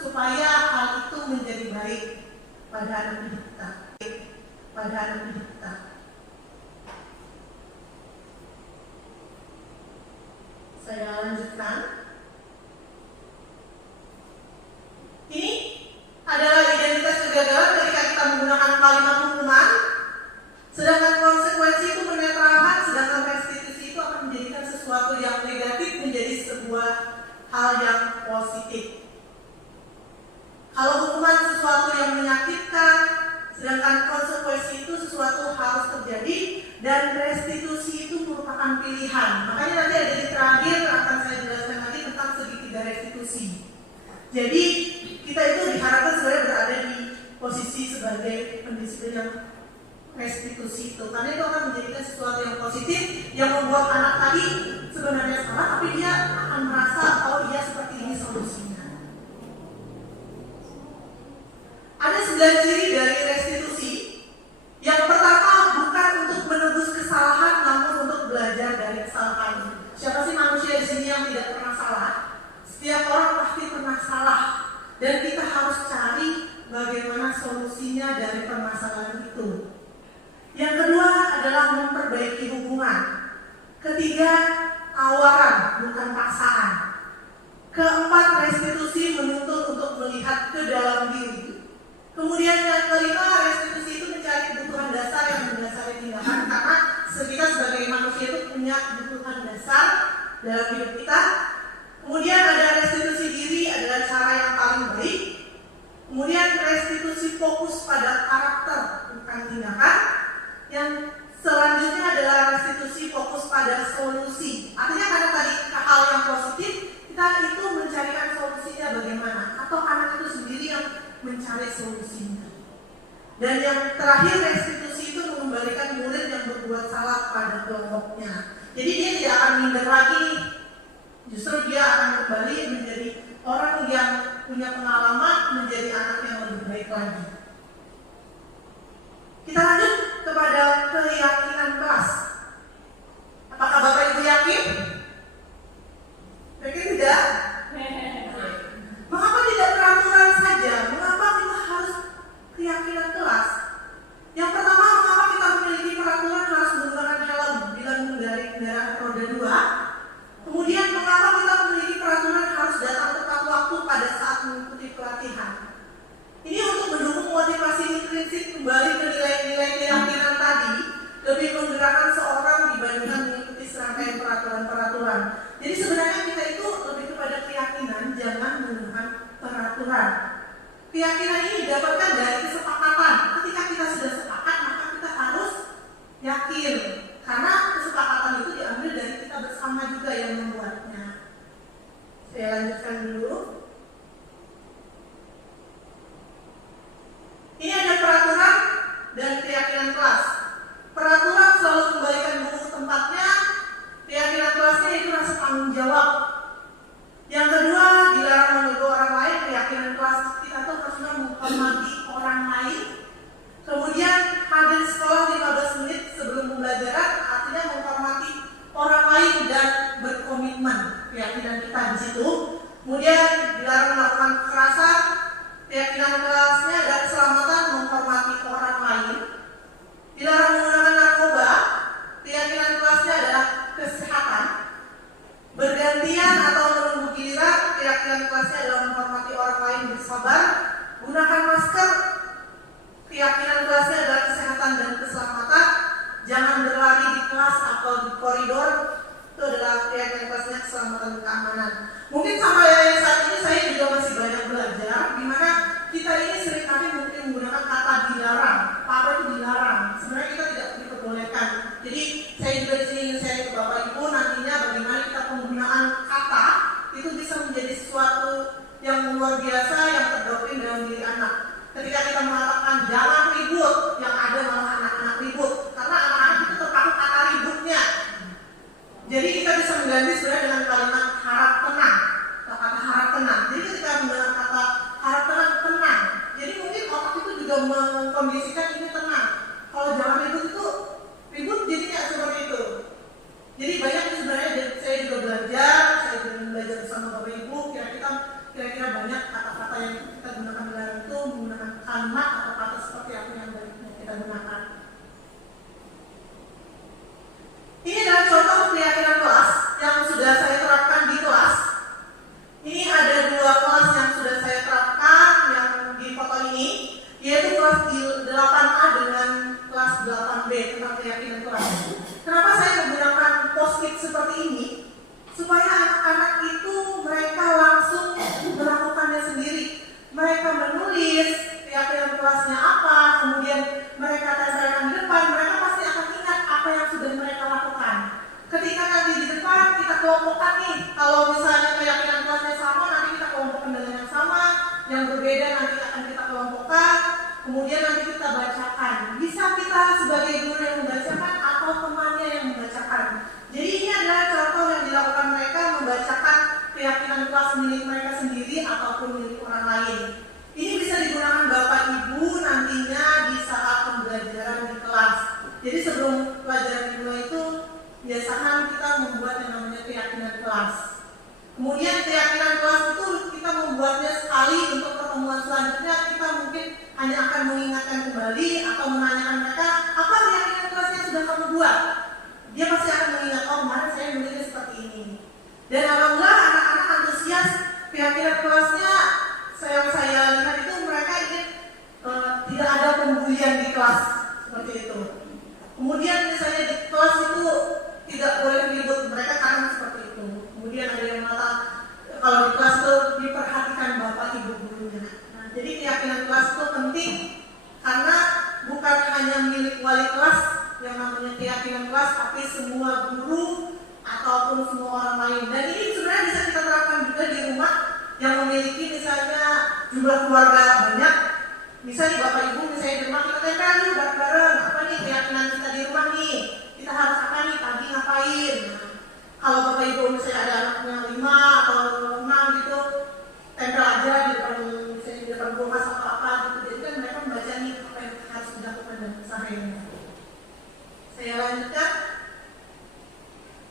supaya hal itu menjadi baik pada anak didik kita. Saya lanjutkan. Ini adalah identitas kegagalan ketika kita menggunakan kalimat hukuman. Sedangkan konsekuensi itu menetralkan, sedangkan restitusi itu akan menjadikan sesuatu yang negatif menjadi sebuah hal yang positif. Kalau hukuman sesuatu yang menyakitkan, sedangkan konsekuensi itu sesuatu harus terjadi, dan restitusi itu merupakan pilihan. Makanya nanti ada di terakhir akan saya jelaskan lagi tentang segitiga restitusi. Jadi kita itu diharapkan sebenarnya berada di posisi sebagai pendisiplin yang restitusi itu, karena itu akan menjadikan sesuatu yang positif yang membuat anak tadi sebenarnya salah, tapi dia akan merasa oh iya seperti ini solusinya. Ada 9 ciri dari restitusi. Yang pertama, bukan untuk menebus kesalahan, namun untuk belajar dari kesalahan. Siapa sih manusia di sini yang tidak pernah salah? Setiap orang pasti pernah salah, dan kita harus cari bagaimana solusinya dari permasalahan itu. Yang kedua adalah memperbaiki hubungan. Ketiga, tawaran bukan paksaan. Keempat, restitusi menuntut untuk melihat ke dalam diri. Kemudian yang kelima, restitusi itu mencari kebutuhan dasar yang mendasari tindakan, karena kita sebagai manusia itu punya kebutuhan dasar dalam hidup kita. Kemudian ada restitusi diri adalah cara yang paling baik. Kemudian restitusi fokus pada karakter bukan tindakan. Yang selanjutnya adalah restitusi fokus pada solusi. Artinya karena tadi hal yang positif, kita itu mencarikan solusinya bagaimana, atau anak itu sendiri yang mencari solusinya. Dan yang terakhir, restitusi itu mengembalikan murid yang berbuat salah pada kelompoknya. Jadi dia tidak akan minder lagi nih. Justru dia akan kembali menjadi orang yang punya pengalaman, menjadi anak yang lebih baik lagi. Kita lanjut kepada keyakinan kelas. Apakah Bapak Ibu yakin? Yakin tidak? Mengapa tidak peraturan saja? Mengapa kita harus keyakinan kelas? Yang pertama, mengapa kita memiliki peraturan harus menggunakan helm bila mengendarai kendaraan roda 2? Kemudian, mengapa kita memiliki peraturan harus datang tepat waktu pada saat mengikuti pelatihan? Ini untuk mendukung motivasi intrinsik kembali ke nilai-nilai keyakinan tadi, lebih menggerakkan seorang dibandingkan mengikuti serangkaian peraturan-peraturan. Jadi sebenarnya kita itu lebih kepada keyakinan, jangan menggunakan peraturan. Keyakinan ini didapatkan dari kesepakatan. Ketika kita sudah sepakat, maka kita harus yakin, karena kesepakatan itu diambil dari kita bersama juga yang membuatnya. Saya lanjutkan dulu. Ini ada peraturan dan keyakinan kelas. Peraturan selalu kembalikan buku ke tempatnya. Keyakinan kelasnya itu rasa tanggung jawab. Yang kedua, dilarang menegur orang lain. Keyakinan kelas kita tuh harusnya menghormati orang lain. Kemudian hadir sekolah 15 menit sebelum pembelajaran, artinya menghormati orang lain dan berkomitmen. Keyakinan kita di situ. Kemudian dilarang melakukan kekerasan. Keyakinan kelasnya adalah keselamatan, menghormati orang lain. Dilarang menggunakan narkoba. Keyakinan kelasnya adalah kesehatan. Bergantian atau menunggu giliran. Keyakinan kelasnya adalah menghormati orang lain, bersabar. Gunakan masker. Keyakinan kelasnya adalah kesehatan dan keselamatan. Jangan berlari di kelas atau di koridor. Itu adalah keyakinan kelasnya keselamatan dan keamanan. Mungkin sama yang saat ini saya juga masih banyak belajar, di mana kita ini seringkali mungkin menggunakan kata dilarang. Apa itu dilarang? Sebenarnya kita tidak diperbolehkan. Jadi saya juga di sini ingin share ke Bapak Ibu nantinya bagaimana kita penggunaan kata itu bisa menjadi sesuatu yang luar biasa yang terdoktrin dalam diri anak. Ketika kita mengatakan jangan ribut, yang ada malah anak-anak ribut, karena anak-anak itu terpaku kata ributnya. Jadi kita bisa mengganti sebenarnya dengan kalimat harap tenang, atau kata harap tenang. Jadi ketika menggunakan kata harap tenang, tenang. Jadi mungkin otak itu juga mengkondisikan ini tenang. Kalau jangan ribut itu ribut jadinya seperti itu. Jadi banyak sebenarnya saya juga belajar, saya juga belajar bersama Bapak Ibu. Kira-kira banyak kata-kata yang kita gunakan dalam itu menggunakan kalimat atau kata seperti apa yang kita gunakan. Ini adalah contoh keyakinan kelas yang sudah saya terapkan di kelas. Ini ada 2 kelas yang sudah saya terapkan yang di foto ini, yaitu kelas 8A dengan kelas 8B tentang keyakinan kelas. Kenapa saya menggunakan post-it seperti ini? Supaya anak-anak itu mereka langsung melakukannya sendiri. Mereka menulis keyakinan kelasnya apa, kemudian mereka tempelkan di depan, mereka pasti akan ingat apa yang sudah mereka lakukan. Ketika nanti di depan kita kelompokkan nih, kalau misalnya keyakinan kelasnya sama, nanti kita kelompokkan dengan yang sama, yang berbeda nanti akan kita kelompokkan, kemudian nanti kita bacakan. Bisa kita sebagai guru yang membacakan atau temannya yang membacakan. Jadi ini adalah contoh yang dilakukan mereka membacakan keyakinan kelas milik mereka sendiri ataupun milik orang lain. Ini bisa digunakan Bapak Ibu nantinya di saat pembelajaran di kelas. Jadi sebelum pelajaran dimulai itu biasakan kita membuat yang namanya keyakinan kelas. Kemudian keyakinan kelas itu kita membuatnya sekali, untuk pertemuan selanjutnya kita mungkin hanya akan mengingatkan kembali atau menanyakan mereka apa keyakinan kelas yang sudah kamu buat. Dia pasti akan mengingat, oh kemarin saya menulisnya seperti ini. Dan alhamdulillah anak-anak antusias keyakinan kelasnya yang saya lihat itu mereka ingin tidak ada pembulian di kelas seperti itu. Kemudian misalnya di kelas itu tidak boleh ribut, mereka kan seperti itu. Kemudian ada yang mengatakan kalau di kelas itu diperhatikan Bapak Ibu gurunya. Nah, jadi keyakinan kelas itu penting karena bukan hanya milik wali kelas yang namanya keyakinan kelas, tapi semua guru ataupun semua orang lain. Dan ini sebenarnya bisa kita terapkan juga di rumah yang memiliki misalnya jumlah keluarga banyak. Misalnya Bapak Ibu misalnya di rumah kita tempel nih bareng-bareng, apa nih keyakinan kita di rumah nih, kita harus apa nih pagi ngapain. Nah, kalau Bapak Ibu misalnya ada anaknya 5 atau 6 gitu, tempel aja di depan, misalnya di depan kulkas atau apa gitu. Jadi kan mereka membaca nih apa yang harus dilakukan dan sehariannya. Saya lanjutkan.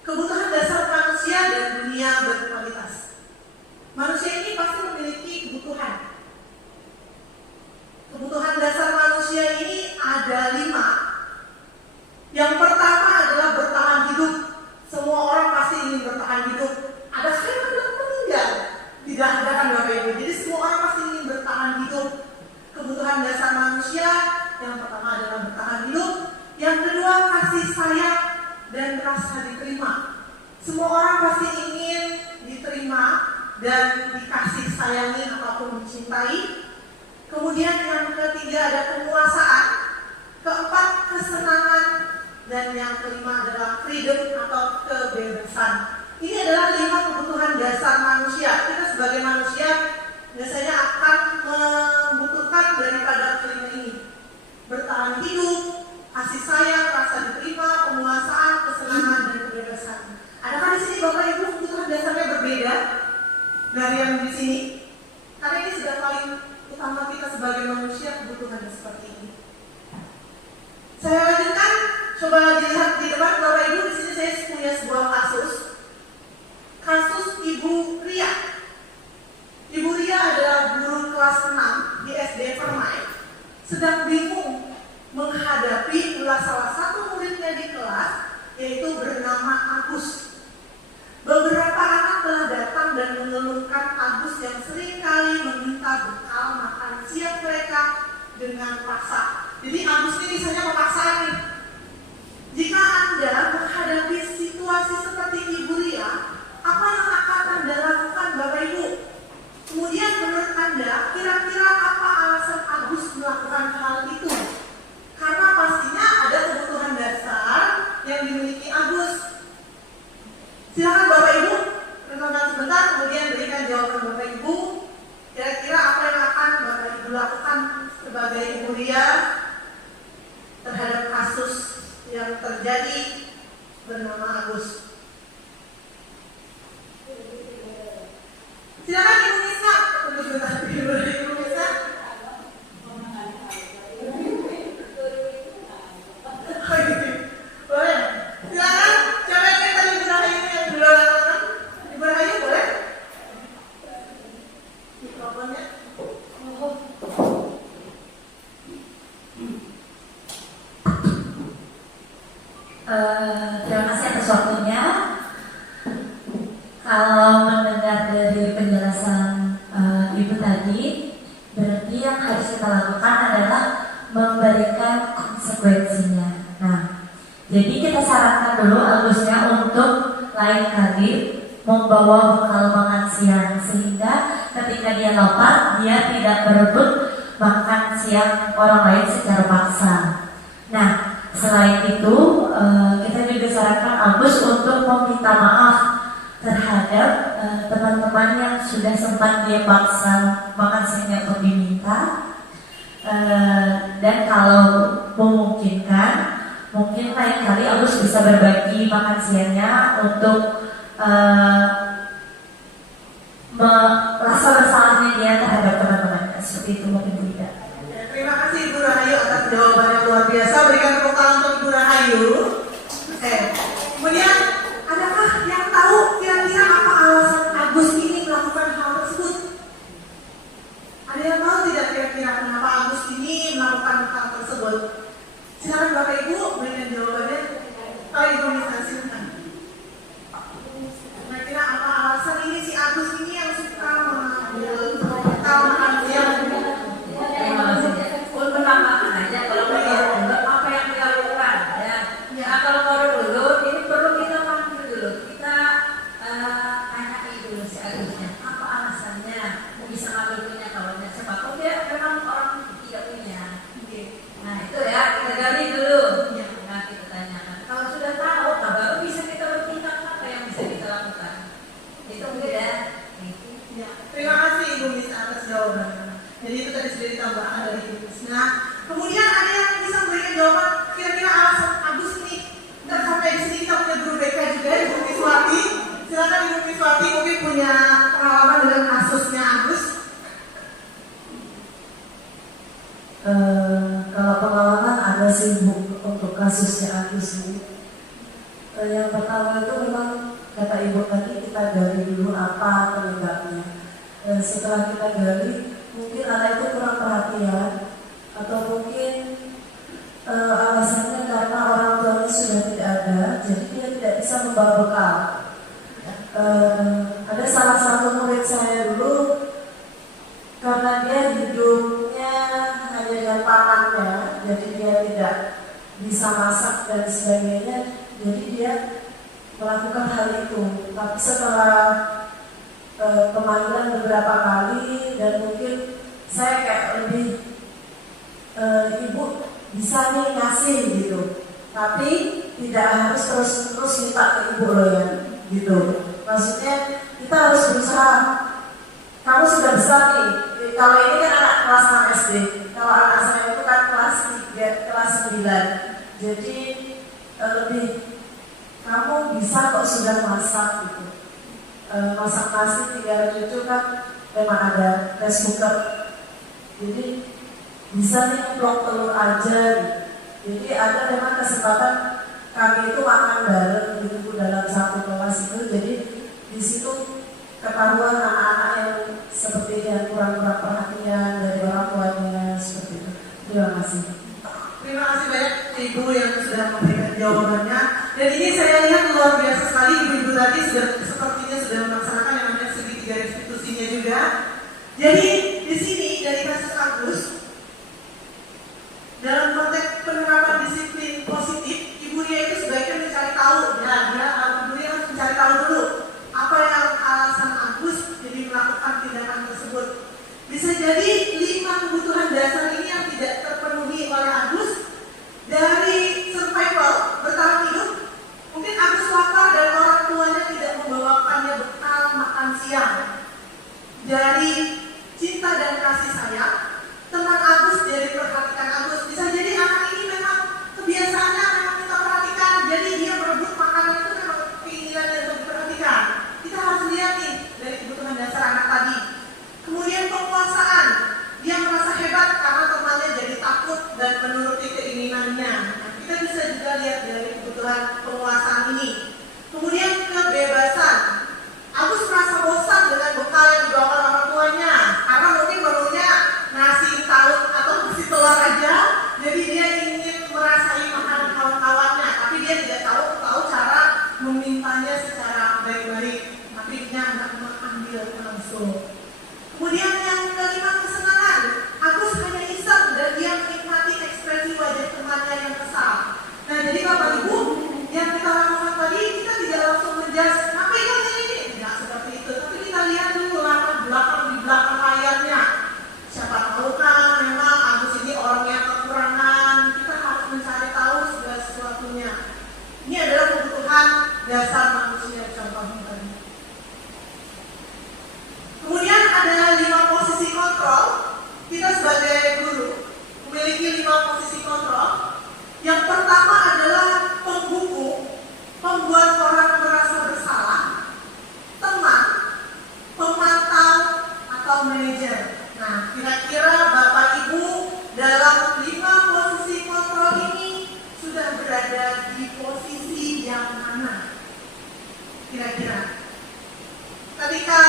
Kebutuhan dasar manusia dan dunia berkualitas. Manusia ini pasti memiliki kebutuhan. Kebutuhan dasar manusia ini ada 5. Yang pertama adalah bertahan hidup. Semua orang pasti ingin bertahan hidup. Ada yang meninggal. Tidak ada kan Bapak Ibu. Jadi semua orang pasti ingin bertahan hidup. Kebutuhan dasar manusia yang pertama adalah bertahan hidup. Yang kedua kasih sayang dan rasa diterima. Semua orang pasti ingin diterima dan dikasih sayangi ataupun dicintai. Kemudian yang ketiga ada penguasaan. Keempat kesenangan dan yang kelima adalah freedom atau kebebasan. Ini adalah 5 kebutuhan dasar manusia. Kita sebagai manusia biasanya akan membutuhkan daripada kelima ini: bertahan hidup, kasih sayang, rasa diterima, penguasaan, kesenangan, dan kebebasan. Adakah di sini Bapak Ibu kebutuhan dasarnya berbeda dari yang di sini? Karena ini sudah paling utama kita sebagai manusia, kebutuhan seperti ini. Saya lanjutkan, coba dilihat di depan Bapak Ibu. Di sini saya punya sebuah kasus Ibu Ria. Ibu Ria adalah guru kelas 6 di SD Permai, sedang bingung menghadapi ulah salah satu muridnya di kelas, yaitu bernama Agus. Beberapa anak telah datang dan mengeluhkan Agus yang seringkali meminta bekal makan siang mereka dengan paksa. Jadi Agus ini misalnya memaksaan nih. Jika Anda menghadapi situasi seperti Ibu Ria, apa yang akan Anda lakukan Bapak Ibu? Kemudian menurut Anda, kira-kira apa alasan Agus melakukan hal itu? Karena pastinya ada kebutuhan dasar yang dimiliki Agus. Silakan Bapak Ibu, renungkan sebentar, kemudian berikan jawaban Bapak Ibu. Kira-kira apa yang akan Bapak Ibu lakukan sebagai Ibu Ria terhadap kasus yang terjadi bernama Agus? Silakan Ibu Nisa. Tunggu sebentar, Ibu Nisa. Boleh. Silakan. Coba kita Ibu Rahayu yang dulu lakukan. Ibu Rahayu boleh? Mikrofonnya. Terima kasih atas waktunya. Kalau mendengar dari penjelasan Ibu tadi, berarti yang harus kita lakukan adalah memberikan konsekuensinya. Nah, jadi kita sarankan dulu Agusnya untuk lain kali membawa bekal makan siang, sehingga ketika dia lapar, dia tidak berebut makan siang orang lain secara paksa. Nah, selain itu, kita juga sarankan Agus untuk meminta maaf terhadap teman-teman yang sudah sempat dia paksa makan siangnya untuk diminta. Dan kalau memungkinkan, mungkin lain kali Agus bisa berbagi makan siangnya untuk merasa bersalahnya dia terhadap teman-temannya. Seperti itu mungkin tidak. Terima kasih Ibu Rahayu atas jawabannya luar biasa. Berikan tepuk tangan untuk Ibu Rahayu. Kemudian adakah yang tahu kira-kira apa alasan Agus ini melakukan hal tersebut? Ada yang tahu tidak kira-kira kenapa Agus ini melakukan hal tersebut? Silakan Bapak Ibu berikan jawabannya. Ibu Nisa, silakan. Kira-kira apa alasan ini si Agus ini yang suka mengambil bekal makan siang? Pun menambahkan aja kalau kita apa yang kita lakukan ya. Nah, kalau baru dulu ini perlu kita panggil dulu. Kita tanya dulu si Agusnya apa alasannya bisa ngambil punya kawannya. Sebab dia memang orang tidak punya. Nah itu ya kita gali dulu. Nah kita tanyakan. Kalau sudah tahu, baru bisa kita bertindak apa yang bisa kita lakukan. Itu mungkin ya. Terima kasih Ibu Nisa atas jawabannya. Jadi itu tadi sudah ditambahkan dari Ibu Nisa. Kemudian ada yang bisa memberikan jawaban kira-kira alasan Agus ini. Dan sampai di sini kita punya guru BK juga, Ibu Miswati. Silakan Ibu Miswati mungkin punya pengalaman dengan kasusnya Agus. Kalau pengalaman ada sih Bu untuk kasusnya Agus ini. Yang pertama itu memang kata Ibu tadi kita gali dulu apa penyebabnya. Dan setelah kita gali, mungkin anak itu kurang perhatian atau mungkin alasannya karena orang tuanya sudah tidak ada, jadi dia tidak bisa membawa bekal. Ada salah satu murid saya dulu, karena dia hidupnya hanya dengan pamannya, jadi dia tidak bisa masak dan sebagainya, jadi dia melakukan hal itu. Tapi setelah pemanggilan beberapa kali dan mungkin saya kayak lebih ibu bisa nih ngasih gitu, tapi tidak harus terus minta ke ibu lo ya, gitu. Maksudnya kita harus berusaha. Kamu sudah besar nih. Kalau ini kan anak kelas 6 SD. Kalau anak saya itu kan kelas 3, kelas 9. Jadi lebih kamu bisa kok sudah masak gitu. Masak nasi 3 cucu kan memang ada rice cooker. Jadi bisa nih blok telur aja gitu. Jadi ada memang kesempatan kami itu makan bareng gitu dalam satu kelas itu. Jadi di situ ketahuan anak-anak yang seperti yang kurang-kurang perhatian dari orang tuanya seperti itu. Terima kasih. Terima kasih banyak Ibu yang sudah memberikan jawabannya. Dan ini saya lihat luar biasa sekali Ibu tadi sepertinya sudah melaksanakan yang namanya segitiga restitusinya juga. Jadi di sini dari kasus Agus dalam konteks penerapan disiplin positif, ibunya itu sebaiknya mencari tahu. Ibunya harus mencari tahu dulu apa yang alasan Agus jadi melakukan tindakan tersebut. Bisa jadi 5 kebutuhan dasar ini yang tidak terpenuhi oleh Agus dari survival bertahan hidup. Mungkin Agus lapar dan orang tuanya tidak membawakannya bekal makan siang. Dari cinta dan kasih sayang, teman Agus jadi perhatikan Agus. Bisa jadi anak ini memang kebiasaannya memang kita perhatikan. Jadi dia berebut makanan itu memang keinginan dan untuk diperhatikan. Kita harus lihat nih dari kebutuhan dasar anak tadi. Kemudian penguasaan, dia merasa hebat karena temannya jadi takut dan menuruti keinginannya. Nah, kita bisa juga lihat dari kebutuhan penguasaan ini. Kemudian kebebasan, Agus merasa bosan dengan bekal yang dibawakan orang tuanya karena mungkin menunya nasi talut atau nasi telur aja. Jadi dia ingin merasai makanan kawan-kawannya, tapi dia tidak tahu cara memintanya secara baik-baik. Tapi dia tidak mengambil langsung. Kemudian yang kelima, kesenangan. Agus hanya iseng dan dia menikmati ekspresi wajah temannya yang kesal. Nah, jadi Bapak Ibu, yang kita lakukan tadi, kita tidak langsung menjudge, apa ini? Tidak seperti itu. Tapi kita lihat dulu latar belakang di belakang layarnya. Siapa tahu kan memang Agus ini orang yang kekurangan. Kita harus mencari tahu segala sesuatunya. Ini adalah kebutuhan dasar manusia contohnya tadi. Kemudian ada 5 posisi kontrol. Kita sebagai guru memiliki 5 posisi kontrol. Yang pertama adalah penghukum, pembuat orang merasa bersalah, teman, pemantau, atau manajer. Nah, kira-kira Bapak Ibu dalam 5 posisi kontrol ini sudah berada di posisi yang mana? Kira-kira. Ketika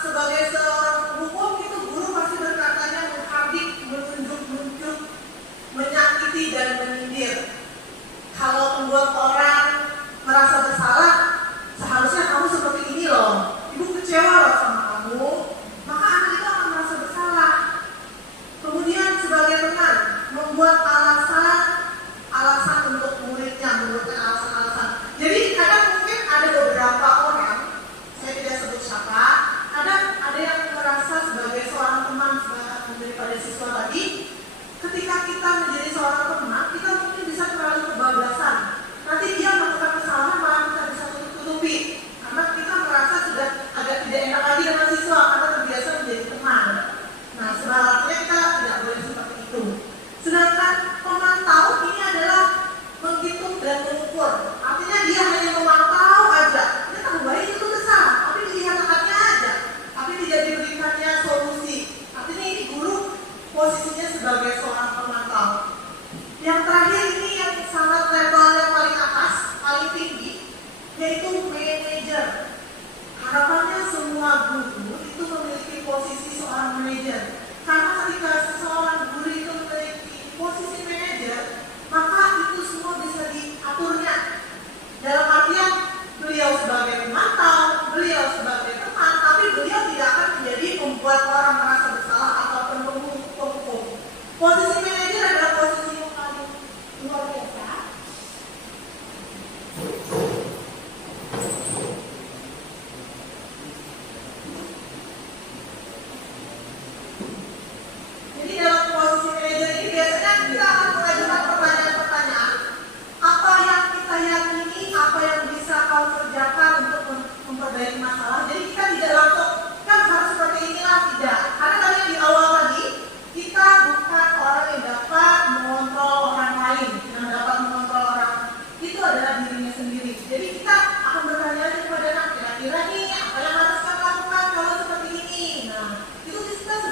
sebagai seorang penghukum itu guru pasti berkatanya menghardik, menunjuk-nunjuk, menyakiti dan menyindir. Kalau membuat orang merasa bersalah, seharusnya kamu seperti ini loh. Ibu kecewa loh sama kamu, maka anak itu akan merasa bersalah.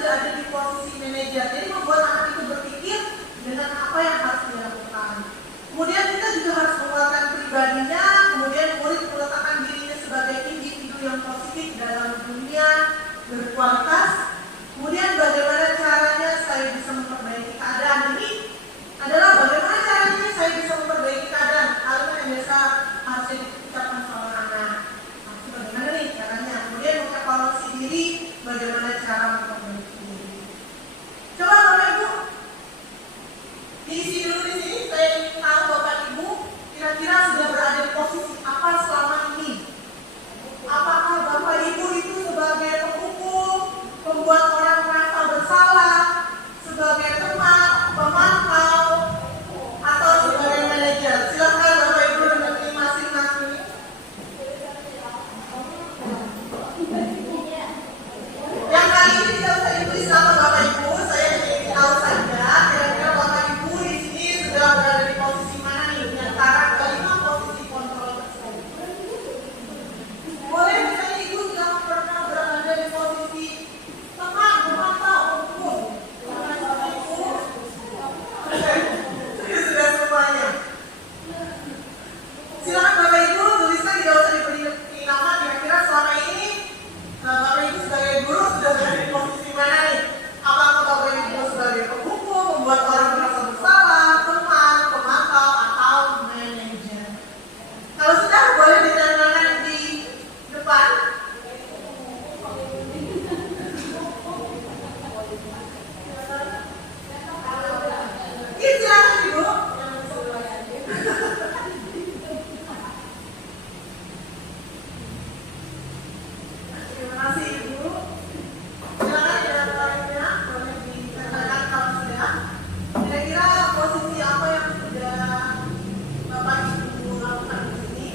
sudah ada di posisi manajer. Jadi membuat anak itu berpikir dengan apa yang harus dilakukan. Kemudian kita juga harus menguatkan pribadinya. Kemudian murid meletakkan dirinya sebagai individu yang positif dalam dunia berkualitas. Kemudian bagaimana caranya saya bisa memperbaiki keadaan ini adalah bagaimana caranya saya bisa memperbaiki keadaan. Kalimat yang biasa harusnya diucapkan sama anak. Bagaimana nih caranya? Kemudian mengevaluasi diri, bagaimana cara memperbaiki diri. Coba Bapak Ibu diisi dulu di sini. Saya ingin tahu Bapak Ibu kira-kira sudah berada di posisi apa selama ini. Apakah Bapak Ibu itu sebagai penghukum, membuat orang merasa bersalah, sebagai teman, pemantau, atau sebagai manajer? Silakan Bapak Ibu dengan masing-masing. Yang kali ini tidak usah ditulis nama Bapak Ibu, saya ingin tahu saja kira-kira Bapak Ibu di sini sudah berada di posisi mana nih di antara kelima posisi kontrol tersebut. Boleh misalnya Ibu sudah pernah berada di posisi teman, pemantau, hukum. Silakan Bapak Ibu. Oke, sudah semuanya. Silakan Bapak Ibu tuliskan, tidak usah diberi nama. Kira-kira selama ini Bapak Ibu sebagai guru sudah berada di posisi mana nih? Apakah Bapak Ibu sebagai penghukum, membuat orang merasa bersalah, teman, pemantau, atau manajer? Kalau sudah, boleh ditandakan di depan. Silakan Ibu. Terima kasih Ibu. Silakan yang lainnya boleh ditandakan kalau sudah. Kira-kira posisi apa yang sudah Bapak Ibu lakukan di sini?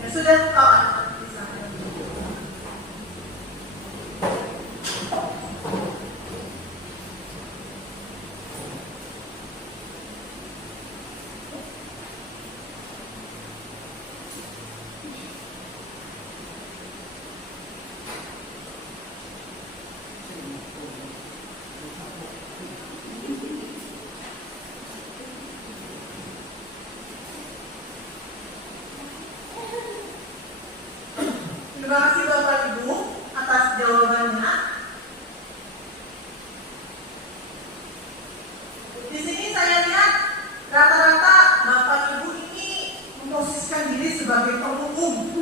Ya sudah, kawan. Bisa. Terima kasih Bapak Ibu atas jawabannya. Di sini saya lihat rata-rata Bapak Ibu ini memposisikan diri sebagai penghukum.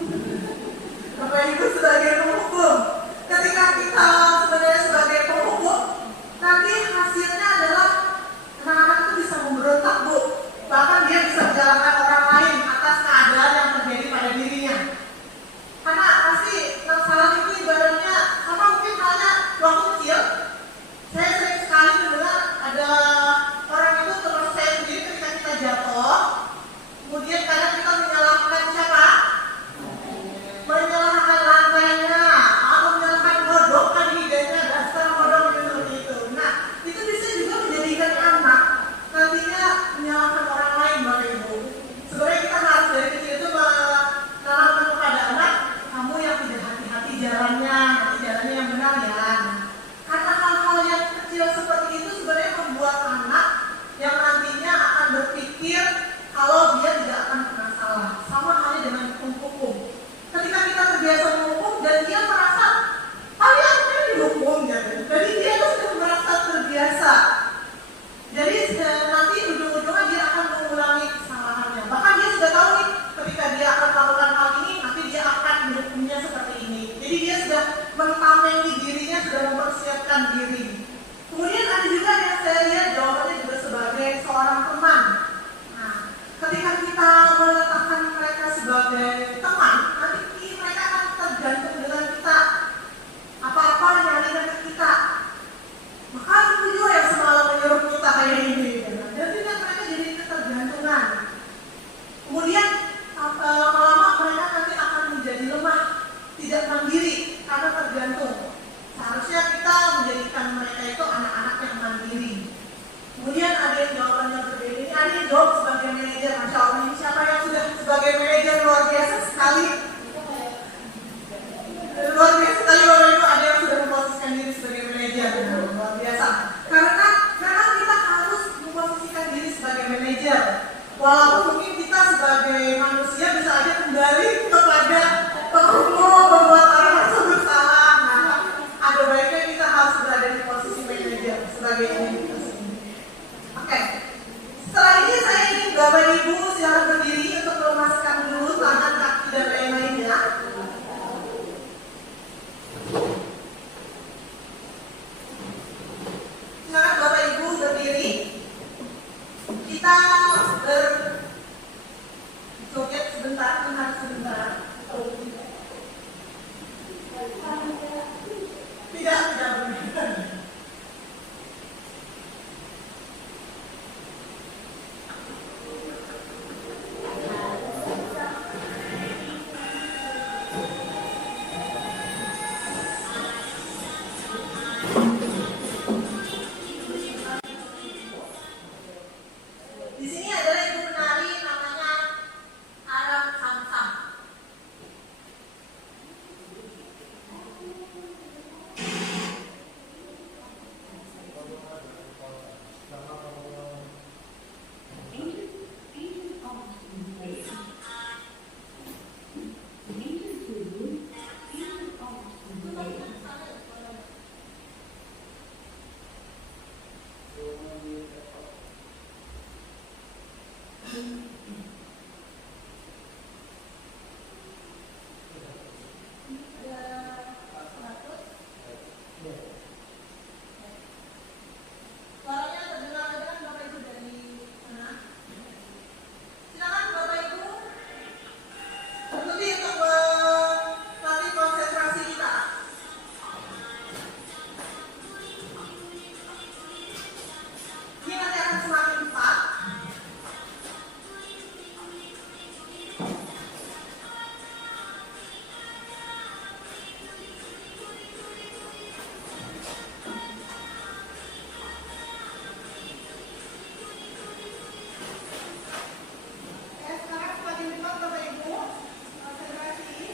Bapak Ibu sebagai penghukum. Ketika kita sebenarnya sebagai penghukum, nanti hasilnya adalah anak-anak itu bisa memberontak, Bu. Bahkan dia bisa menjalankan orang lain atas keadaan yang terjadi pada dirinya. Karena pasti yang salah itu ibaratnya sama mungkin halnya waktu kecil. Saya sering sekali mendengar ada orang itu, terus saya sendiri ketika kita jatuh, kemudian kadang kita menyalahkan siapa? Menyalahkan lantainya atau menyalahkan kodok kan hidupnya, dasar kodok seperti itu. Nah, itu bisa juga menjadikan anak nantinya menyalahkan orang lain, Bapak Ibu. Sebenarnya kita harus dari kecil itu menanamkan kepada anak, kamu yang tidak hati-hati jalannya, jalannya yang benar ya. Nah, karena hal-hal yang kecil seperti itu sebenarnya membuat anak yang nantinya akan berpikir kalau dia tidak akan pernah salah. Sama halnya dengan hukum. Ketika kita terbiasa menghukum dan dia merasa, ya saya dihukum, jadi dia tuh sudah merasa terbiasa. Jadi nanti ujung-ujungnya dia akan mengulangi kesalahannya. Bahkan dia sudah tahu nih, ketika dia akan melakukan hal ini, nanti dia akan dihukumnya seperti ini. Jadi dia sudah mentameni dirinya, sudah mempersiapkan diri. Kemudian ada juga yang saya lihat jawabannya juga sebagai seorang teman. Nah, ketika kita meletakkan mereka sebagai teman, nanti mereka akan tergantung dengan kita Suaranya terdengar kan Bapak Ibu dari mana? Silakan Bapak Ibu berhenti untuk melatih konsentrasi kita. Ini nanti akan semakin cepat. Ya, sekarang semakin cepat Bapak Ibu. Konsentrasi.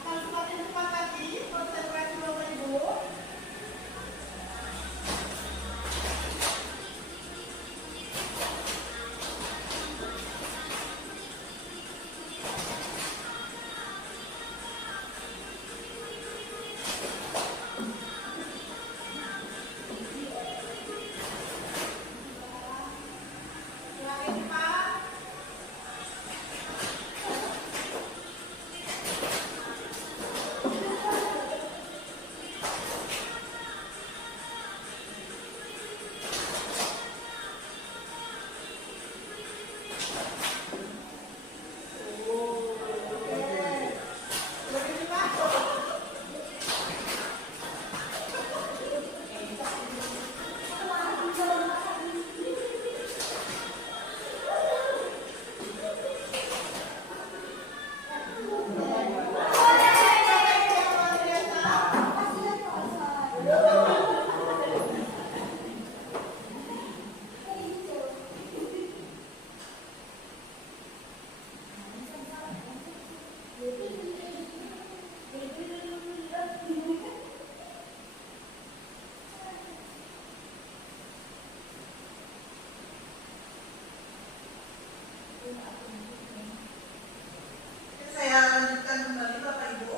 Akan semakin cepat lagi konsentrasi Bapak Ibu. Semakin cepat. Semakin cepat. Saya lanjutkan kembali Bapak Ibu.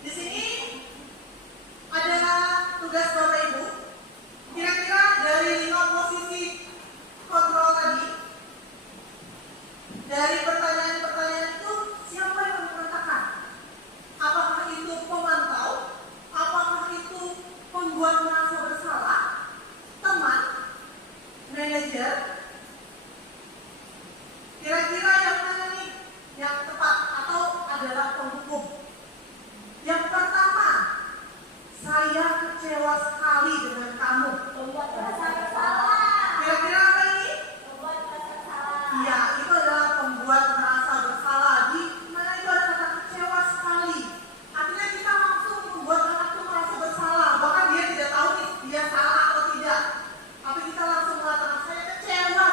Di sini ada tugas Bapak Ibu. Kira-kira dari 5 posisi kontrol tadi, dari pertanyaan-pertanyaan itu siapa yang mengatakan? Apakah itu pemantau? Apakah itu pembuat merasa bersalah? Teman? Manajer? Kira-kira yang mana nih yang tepat atau adalah penghukum? Yang pertama, saya kecewa sekali dengan kamu. Membuat merasa bersalah. Kira-kira apa ini? Membuat merasa bersalah. Iya, itu adalah pembuat merasa bersalah. Di mana itu ada kata kecewa sekali. Artinya kita langsung membuat anak itu merasa bersalah. Bahkan dia tidak tahu nih dia salah atau tidak. Tapi kita langsung mengatakan saya kecewa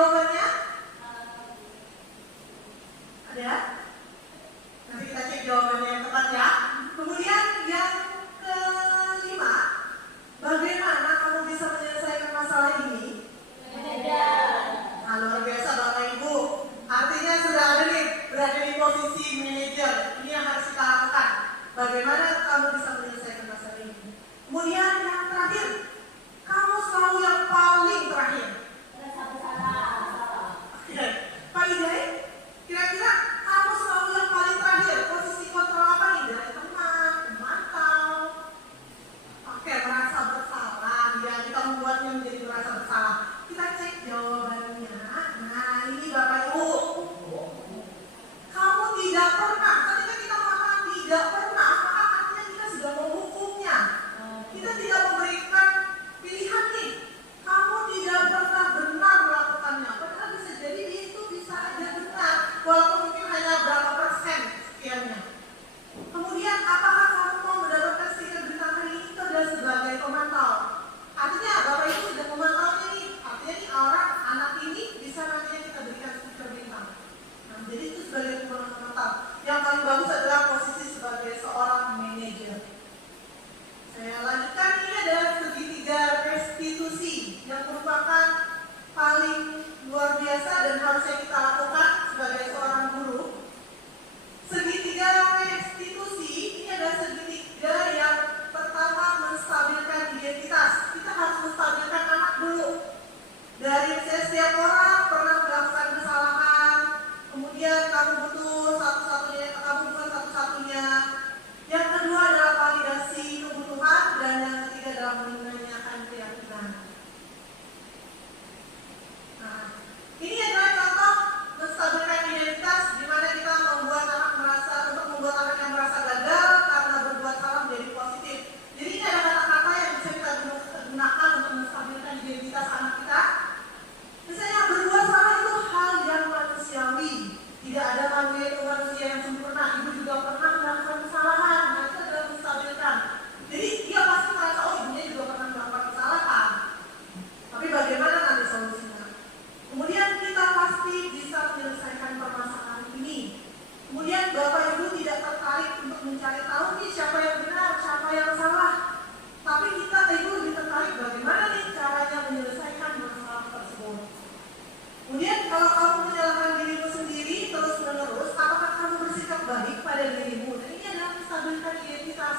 jawabannya? Ada? Nanti kita cek jawabannya yang tepat ya. Kemudian yang kelima, bagaimana kamu bisa menyelesaikan masalah ini? Nah, luar biasa Bapak Ibu. Artinya sudah ada nih, berada di posisi manajer. Ini yang harus kita lakukan. Bagaimana kamu bisa menyelesaikan masalah ini? Kemudian yang terakhir, kamu selalu yang paling terakhir. Pak Idai, kira-kira kamu selalu yang paling terakhir. Posisi kontrol apa nih? Dari teman, memantau. Oke, merasa bersalah. Ya, kita membuatnya menjadi merasa bersalah. Kita cek jawabannya. Nah, ini Bapak Ibu. Kamu tidak pernah. Ketika kita mengatakan tidak pernah, maka artinya kita sudah menghukumnya. Kita tidak memberikan pilihan nih. Kamu tidak pernah benar melakukannya. Padahal bisa jadi itu bisa aja benar. Walaupun mungkin hanya berapa persen sekiannya. Kemudian apakah kamu mau mendapatkan stiker bintang hari ini? Itu adalah sebagai pemantau. Artinya Bapak Ibu sudah memantau ini. Artinya nih orang anak ini bisa nantinya kita berikan stiker bintang. Nah, jadi itu sebagai pemantau. Yang paling bagus adalah posisi sebagai seorang manajer. Saya lanjutkan, ini adalah segitiga restitusi yang merupakan paling luar biasa dan harusnya kita lakukan sebagai seorang guru. Segitiga restitusi ini adalah segitiga yang pertama menstabilkan identitas. Kita harus menstabilkan anak dulu. Dari setiap orang pernah melakukan kesalahan, kemudian kamu butuh satu-satunya, kamu bukan satu-satunya. Yang kedua adalah validasi kebutuhan dan yang ketiga adalah menanyakan keyakinan. Nah, ini adalah contoh menstabilkan identitas di mana kita membuat anak merasa yang merasa gagal karena berbuat salah menjadi positif. Jadi ini ada kata-kata yang bisa kita gunakan untuk menstabilkan identitas anak kita. Misalnya berbuat salah itu hal yang manusiawi. Tidak ada manusia yang sempurna. Ibu juga pernah melakukan kesalahan. Nah, itu adalah menstabilkan. Jadi dia pasti merasa, oh ibunya juga pernah melakukan kesalahan. Tapi bagaimana nanti solusinya? Kemudian kita pasti bisa menyelesaikan permasalahan ini. Kemudian Bapak Ibu tidak tertarik untuk mencari tahu nih siapa yang benar, siapa yang salah. Tapi kita Ibu lebih tertarik bagaimana nih caranya menyelesaikan masalah tersebut. Kemudian kalau kamu menyalahkan dirimu sendiri terus menerus, apakah kamu bersikap baik pada dirimu? Dan ini adalah menstabilkan identitas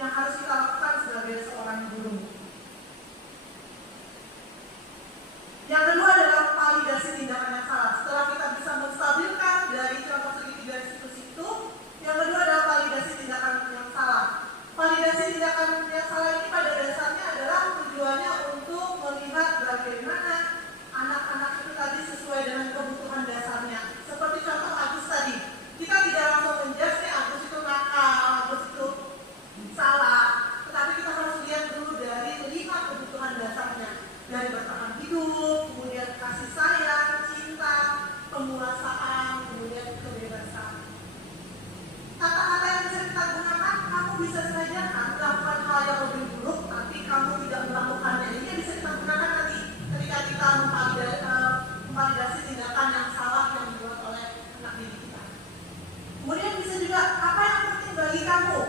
yang harus kita lakukan sebagai seorang guru. Yang kedua adalah validasi tindakan yang salah. Setelah kita bisa menstabilkan dari contoh segitiga restitusi itu, yang kedua adalah validasi tindakan yang salah. Validasi tindakan yang salah ini pada dasarnya adalah tujuannya untuk melihat bagaimana anak-anak itu tadi sesuai dengan kebutuhan dasarnya. Seperti contoh Agus tadi, kita tidak langsung menjudge Agus itu nakal, Agus itu salah, tetapi kita harus lihat dulu dari 5 kebutuhan dasarnya, dari bertahan hidup, kemudian kasih sayang, cinta, penguasaan, kemudian kebebasan. Kata-kata yang bisa kita gunakan, kamu bisa saja melakukan hal yang lebih buruk, tapi kamu tidak melakukannya. Ini bisa kita gunakan nanti ketika kita memvalidasi tindakan yang salah yang dibuat oleh anak didik kita. Kemudian bisa juga, apa yang penting bagi kamu?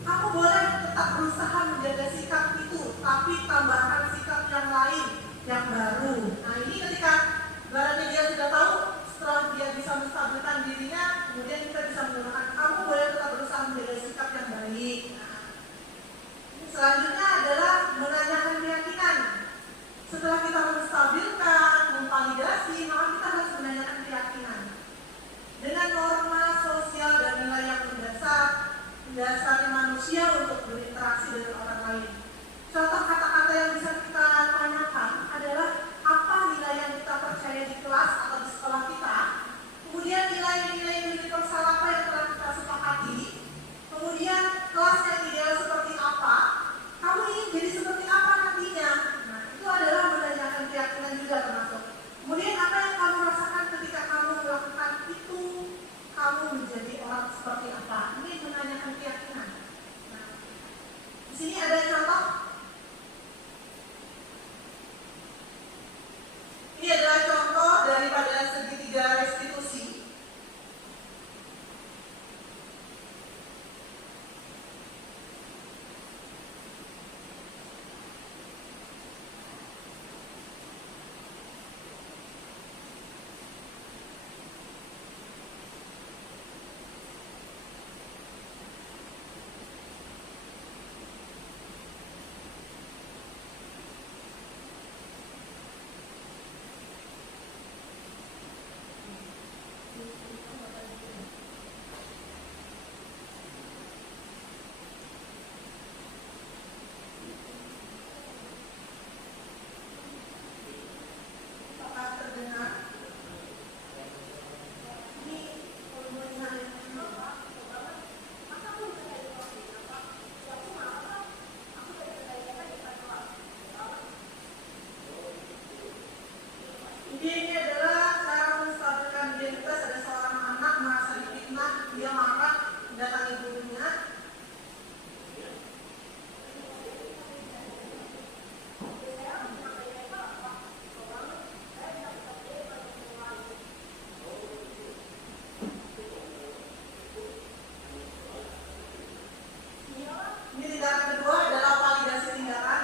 Kamu boleh tetap berusaha menjaga sikap itu, tapi tambahkan sikap yang lain, yang baru. Nah ini ketika barangnya dia sudah tahu, setelah dia bisa menstabilkan dirinya, kemudian kita bisa menggunakan, kamu boleh tetap berusaha menjaga sikap yang baik. Nah, selanjutnya adalah menanyakan keyakinan. Setelah kita menstabilkan, memvalidasi, maka kita harus menanyakan keyakinan. Dengan norma sosial dan nilai yang mendasari manusia untuk berinteraksi dengan orang lain. dia marah mendatangi gurunya. Ini tindakan kedua adalah validasi tindakan.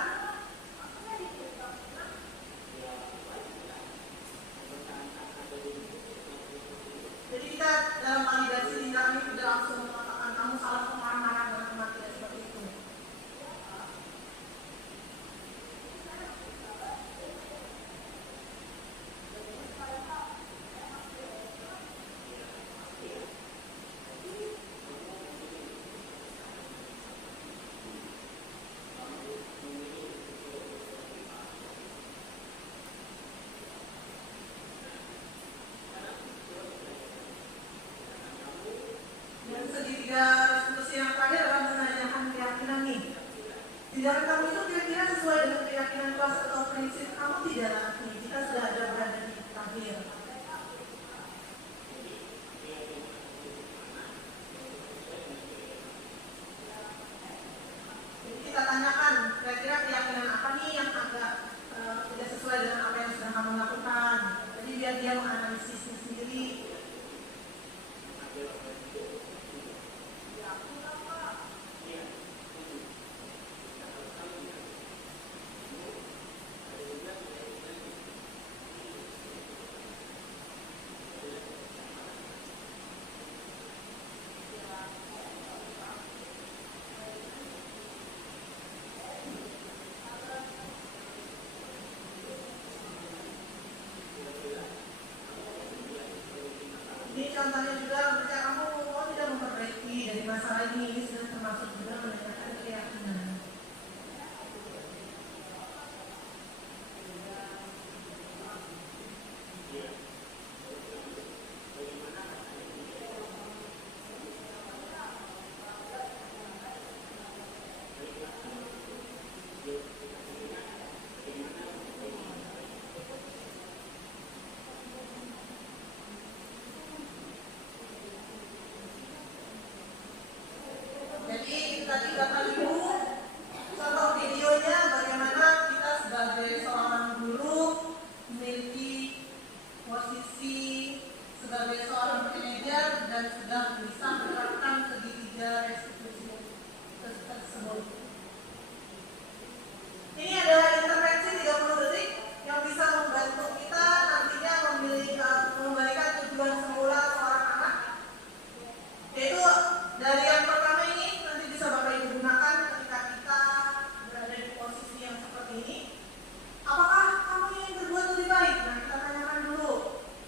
Jadi kita dalam validasi tindakan ini tidak langsung mengatakan kamu salah pemahaman dan teman tidak seperti itu. Yang segitiga diskusi yang terakhir adalah menanyakan keyakinan nih. Tindakan kamu itu kira-kira sesuai dengan keyakinan kelas atau prinsip kamu tidak? Nih, kita sudah ada berada di terakhir. Jadi kita tanyakan kira-kira keyakinan apa nih yang agak tidak sesuai dengan apa yang sudah kamu lakukan. Jadi biar dia menganalisisnya sendiri. Ini contohnya juga ketika kamu mau tidak memperbaiki dari masalah ini sudah termasuk juga menanyakan keyakinan. Jadi tadi Bapak Ibu contoh videonya bagaimana kita sebagai seorang guru memiliki posisi sebagai seorang manajer dan sudah bisa menerapkan segitiga restitusi tersebut. Ini adalah intervensi 30 detik yang bisa membantu kita nantinya memberikan tujuan semula seorang anak, yaitu dari yang pertama ini nanti bisa Bapak Ibu gunakan ketika kita berada di posisi yang seperti ini. Apakah kamu ingin berbuat lebih baik? Nah, kita tanyakan dulu.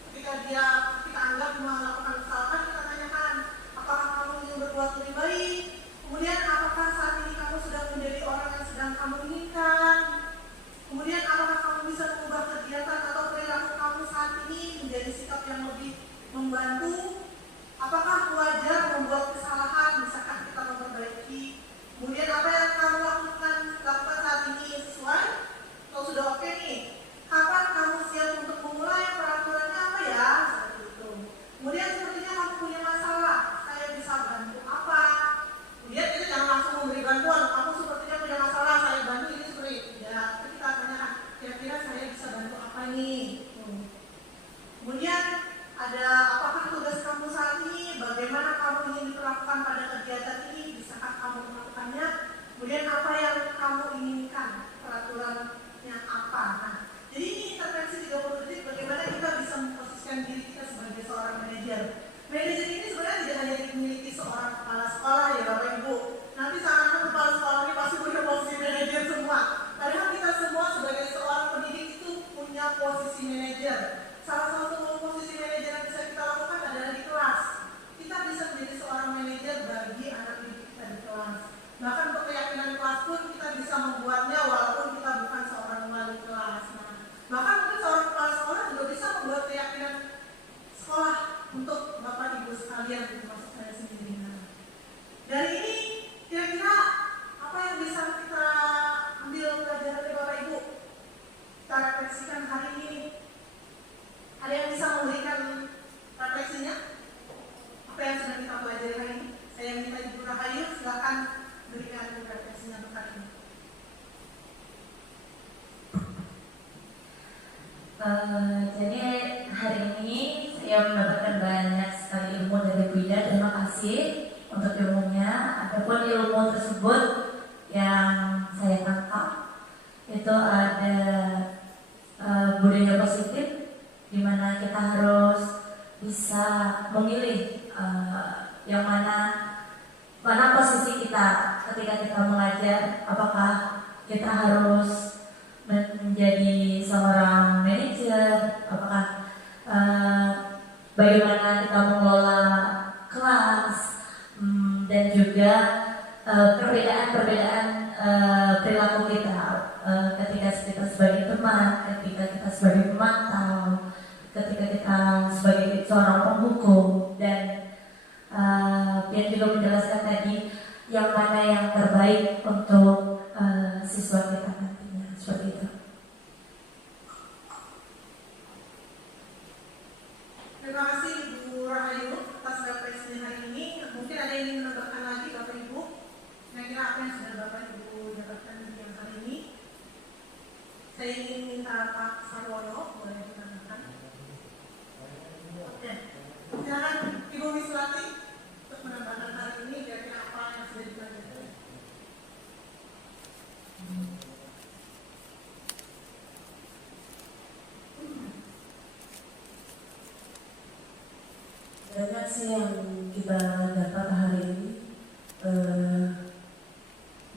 Ketika kita anggap melakukan kesalahan, kita tanyakan, apakah kamu ingin berbuat lebih baik? Kemudian, apakah saat ini kamu sudah menjadi orang yang sedang kamu inginkan? Kemudian, apakah kamu bisa mengubah kegiatan atau perilaku kamu saat ini menjadi sikap yang lebih membantu? Apakah wajar membuat kesalahan? Bisakah kita memperbaiki? Kemudian apa yang kamu lakukan saat ini sesuai? Kalau sudah oke nih, kapan kamu siap untuk memulai? Peraturannya apa ya? Seperti itu. Kemudian sepertinya kamu punya masalah, saya bisa bantu apa? Kemudian kita jangan langsung memberi bantuan. Kamu sepertinya punya masalah, saya bantu ini seperti itu. Ya, kita tanyakan, kira-kira saya bisa bantu apa nih? Kemudian ada apakah tugas kamu saat ini, bagaimana kamu ingin diperlakukan pada kegiatan ini, bisakah kamu melakukannya? Kemudian apa yang kamu inginkan, peraturannya apa? Nah, jadi ini intervensi 30 detik bagaimana kita bisa memposisikan diri kita sebagai seorang manajer. Manajer ini sebenarnya tidak hanya dimiliki seorang kepala sekolah ya Bapak Ibu. Nanti seakan-akan kepala sekolah ini pasti punya posisi manajer semua. Padahal kita semua sebagai seorang pendidik itu punya posisi manajer. Salah satu posisi manajer yang bisa kita lakukan adalah di kelas. Kita bisa menjadi seorang manajer bagi anak didik kita di kelas. Bahkan untuk keyakinan kelas pun kita bisa membuatnya walaupun kita bukan seorang wali kelas. Nah, bahkan mungkin seorang kepala sekolah juga bisa membuat keyakinan sekolah untuk Bapak Ibu sekalian, termasuk saya sendiri. Nah, dari ini kira-kira apa yang bisa kita ambil pelajaran dari Bapak Ibu? Kita refleksikan hari ini. Ada yang bisa memberikan refleksinya? Apa yang sudah kita pelajari? silakan berikan referensinya untuk hari ini. Jadi hari ini saya mendapatkan banyak sekali ilmu dari Bu Ida. Terima kasih untuk ilmunya. Adapun ilmu tersebut yang saya tangkap itu ada budaya positif, di mana kita harus bisa memilih yang mana posisi kita ketika kita mengajar. Apakah kita harus menjadi seorang manajer, apakah bagaimana kita mengelola kelas, dan juga perbedaan-perbedaan perilaku kita ketika kita sebagai teman, ketika kita sebagai pemantau, ketika kita sebagai seorang penghukum, dan dia juga menjelaskan tadi yang mana yang terbaik untuk siswa kita nantinya, seperti itu. Terima kasih Ibu Rahayu atas referensinya hari ini. Mungkin ada yang ingin menambahkan lagi Bapak Ibu? Kira-kira apa yang sudah Bapak Ibu dapatkan di yang hari ini? Saya ingin minta Pak Sarwono boleh ditambahkan. Oke, silakan Ibu Wiswati untuk menambahkan hari ini kira-kira apa yang sudah dipelajari. Banyak sih yang kita dapat hari ini,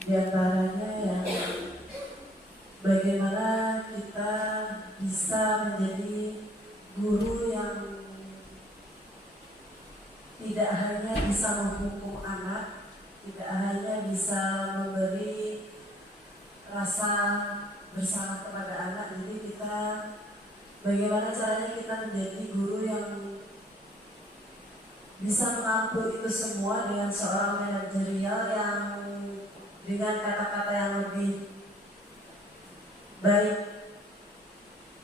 di antaranya yang bagaimana kita bisa menjadi guru yang tidak hanya bisa menghukum anak, tidak hanya bisa memberi rasa bersalah kepada anak. Jadi kita bagaimana caranya kita menjadi guru yang bisa menampung itu semua dengan seorang manajerial yang dengan kata-kata yang lebih baik,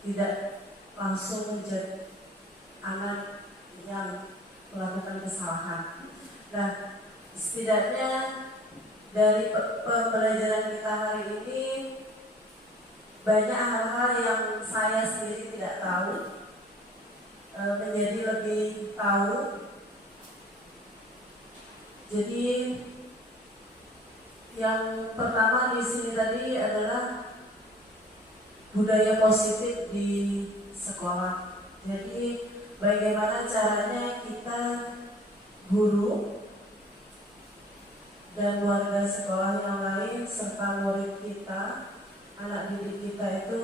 tidak langsung menjadi anak yang melakukan kesalahan. Nah, setidaknya dari pembelajaran kita hari ini banyak hal-hal yang saya sendiri tidak tahu, menjadi lebih tahu. Jadi yang pertama di sini tadi adalah budaya positif di sekolah. Jadi bagaimana caranya kita guru dan warga sekolah yang lain serta murid kita, anak didik kita itu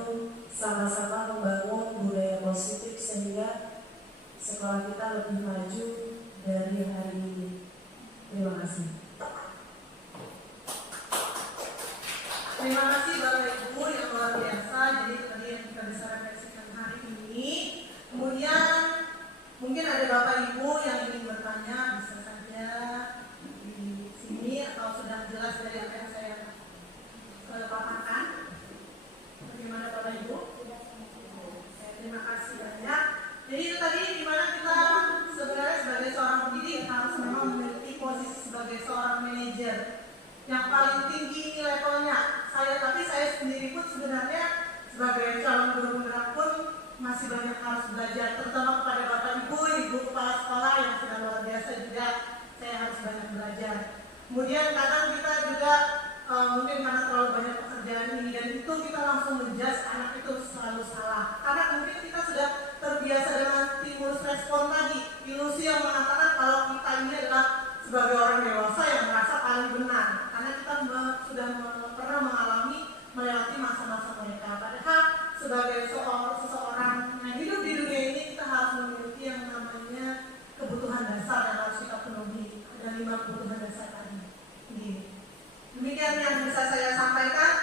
sama-sama membangun budaya positif sehingga sekolah kita lebih maju dari hari ini. Terima kasih. Terima kasih Bapak Ibu yang luar biasa. Jadi tadi yang kita bisa refleksikan hari ini. Kemudian mungkin ada Bapak Ibu yang ingin bertanya, bisa saja di sini atau sudah jelas dari apa yang saya paparkan. Bagaimana Bapak Ibu? Terima kasih banyak. Jadi itu tadi dimana kita sebenarnya sebagai seorang pendidik harus memang memiliki posisi sebagai seorang manajer yang paling tinggi ini levelnya. Tapi saya sendiri pun sebenarnya sebagai calon guru penggerak pun masih banyak harus belajar, terutama kepada Bapak Ibu, Ibu Kepala Sekolah yang sudah luar biasa juga. Saya harus banyak belajar. Kemudian kadang kita juga mungkin karena terlalu banyak pekerjaan ini dan itu kita langsung menjudge anak itu selalu salah. Karena mungkin kita sudah terbiasa dengan stimulus respon tadi, ilusi yang mengatakan kalau kita ini adalah sebagai orang dewasa yang merasa paling benar, karena kita sudah pernah mengalami melewati masa-masa mereka. Padahal sebagai seseorang yang hidup di dunia ini kita harus memiliki yang namanya kebutuhan dasar yang harus kita penuhi. Ada 5 kebutuhan dasar tadi. Demikian yang bisa saya sampaikan.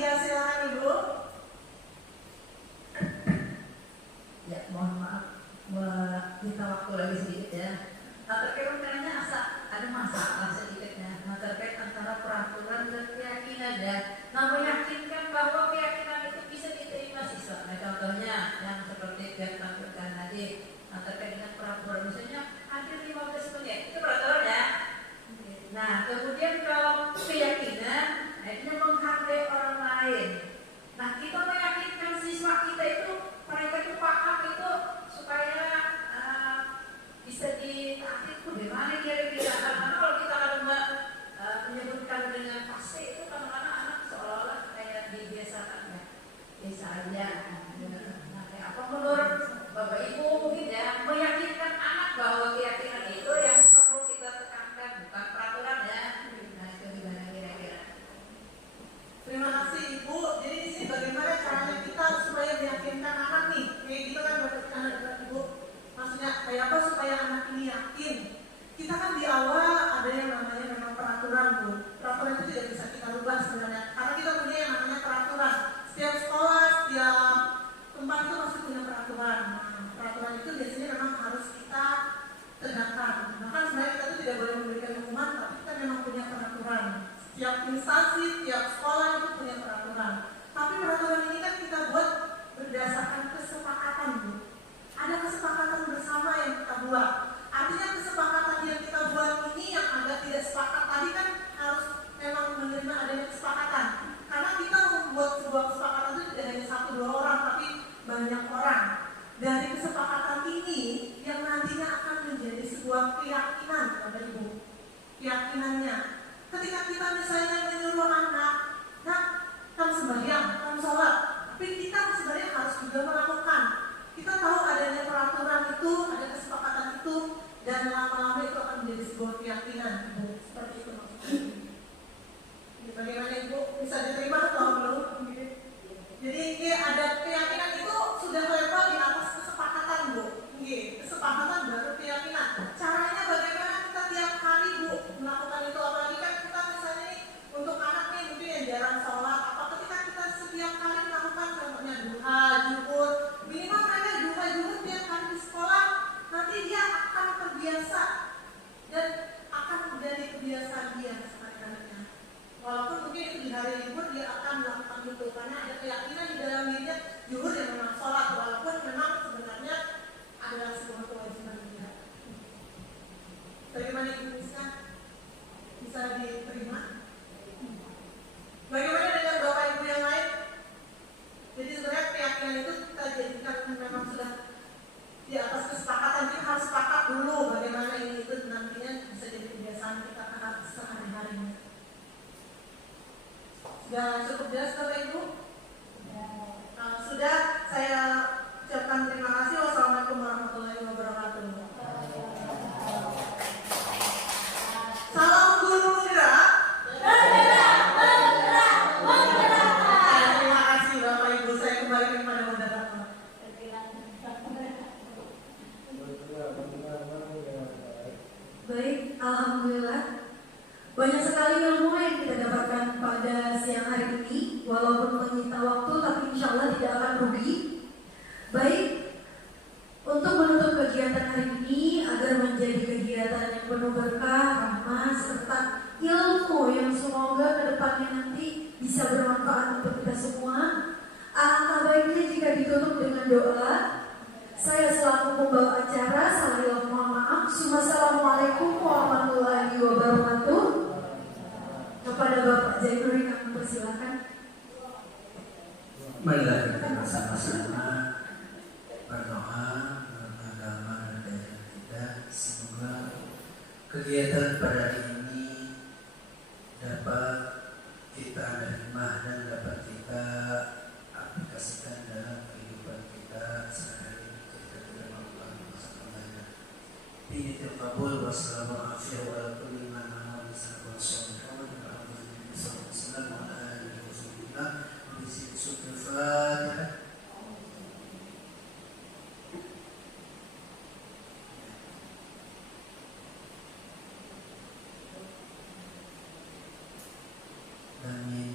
Ya silakan Ibu. Ya, mohon maaf, kita waktu lagi sedikit ya. Terkait pertanyaannya ada masalah sedikitnya. Terkait antara peraturan dan keyakinan ya. Nah, meyakinkan bahwa keyakinan itu bisa diterima siswa. Nah, contohnya yang seperti yang tampilkan tadi lagi. Nah, terkait dengan peraturan misalnya hadir 15 menit, itu peraturan ya. Nah, kemudian kalau keyakinan, itu menghargai orang lain. Nah, kita meyakinkan siswa kita itu, mereka itu paham itu supaya bisa ditaati itu bagaimana kira-kira. Karena kalau kita menyebutkan dengan pasti itu kadang-kadang anak seolah-olah kayak dibiasakan ya. Biasa aja. Nah, kayak apa menurut Bapak Ibu mungkin ya, meyakinkan anak bahwa keyakinan itu yang perlu kita tekankan, bukan peraturan ya. Nah, itu gimana kira-kira? Terima kasih Ibu. Jadi di sini bagaimana caranya kita supaya meyakinkan anak nih? Kayak gitu kan anak Ibu. Maksudnya kayak apa supaya anak ini yakin? Kita kan di awal ada yang namanya memang peraturan Bu. Peraturan itu tidak bisa kita rubah sebenarnya. Karena kita punya yang namanya peraturan. Setiap sekolah, setiap tempat itu pasti punya peraturan. Nah, peraturan itu biasanya memang harus kita tegakkan. Bahkan sebenarnya kita itu tidak boleh memberikan hukuman, tapi kita memang punya peraturan. Setiap instansi, setiap sekolah itu punya peraturan. Tapi peraturan ini kan kita buat berdasarkan kesepakatan Bu. Ada kesepakatan bersama yang kita buat. Artinya kesepakatan yang kita buat ini yang agak tidak sepakat tadi kan harus memang menerima adanya kesepakatan. Karena kita membuat sebuah kesepakatan itu tidak hanya 1-2 orang, tapi banyak orang. Dari kesepakatan ini yang nantinya akan menjadi sebuah keyakinan kepada Ibu. Keyakinannya. Ketika kita misalnya menyuruh anak, nah, kamu sembahyang, kamu sholat, tapi kita sebenarnya harus juga melakukan. Kita tahu adanya peraturan itu, ada kesepakatan itu, dan lama-lama itu akan menjadi sebuah keyakinan, Ibu. Seperti itu maksudnya. Bagaimana Ibu bisa diterima atau belum? Jadi ada keyakinan itu sudah level di atas kesepakatan Bu. Kesepakatan baru keyakinan. Caranya bagaimana kita tiap hari Bu melakukan itu? Apalagi kan kita misalnya nih untuk anak nih mungkin yang jarang sholat. Apa ketika kita setiap kali melakukan contohnya duha, zuhur, minimal mereka duha, zuhur tiap hari di sekolah, nanti dia akan terbiasa dan akan menjadi kebiasaan dia sekali-kalinya. Walaupun mungkin itu di hari libur dia akan melakukan itu karena ada keyakinan di dalam dirinya zuhur yang memang sholat, walaupun memang sebenarnya adalah sebuah kewajiban dia. Bagaimana Ibu bisa diterima? Bagaimana dengan Bapak Ibu yang lain? Jadi sebenarnya keyakinan itu kita jadikan memang sudah di atas kesepakatan, kita harus sepakat dulu bagaimana ini itu nantinya bisa jadi kebiasaan kita sehari-harinya. Sudah cukup jelas Bapak Ibu? Sudah, saya ucapkan terima kasih. Wassalamualaikum warahmatullahi wabarakatuh. Salam guru gerak. Terima kasih Bapak Ibu. Saya kembalikan pada moderator. Baik, alhamdulillah. Banyak sekali ilmu yang kita dapatkan pada siang hari ini, walaupun menyita waktu, tapi insya Allah tidak akan rugi. Baik, untuk menutup kegiatan hari ini agar menjadi kegiatan yang penuh berkah, rahmat, serta ilmu yang semoga kedepannya nanti bisa bermanfaat untuk kita semua. Alangkah baiknya jika ditutup dengan doa. Saya selaku pembawa acara, saya mohon maaf. Assalamualaikum warahmatullahi wabarakatuh. Kepada Bapak Zainuri kami persilakan. Marilah kita bersama-sama berdoa, beragama dan keyakinan kita. Semoga kegiatan pada hari ini dapat kita terima dan dapat kita aplikasikan dalam kehidupan kita sehari-hari. Kita tidak melakukan masa-masanya. Ini terkabul. Wassalamualaikum warahmatullahi wabarakatuh.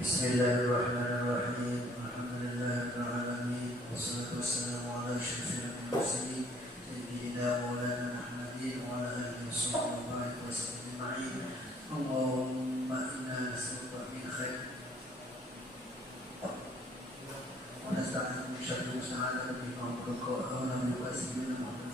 Bismillahirrahmanirrahim. Alhamdulillahirabbil alamin. Wassalatu wassalamu ala asyrofil mursalin sayyidina maulana Muhammadin wa ala alihi washabbihi ajma'in. Allahumma inna nas'aluka min khair wa nasta'inu min syarri ma sana'na bihi wa na'udzu bika min syarri ma sana'na.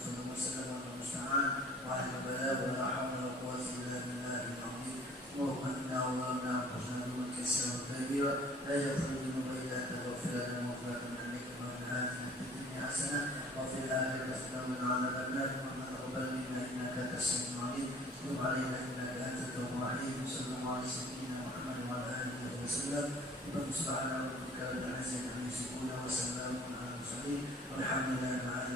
علينا إنك أنت التواب الرحيم. صلى الله على سيدنا محمد وعلى آله وسلم. سبحان ربك رب العزة عما يصفون وسلام على المرسلين والحمد لله رب العالمين.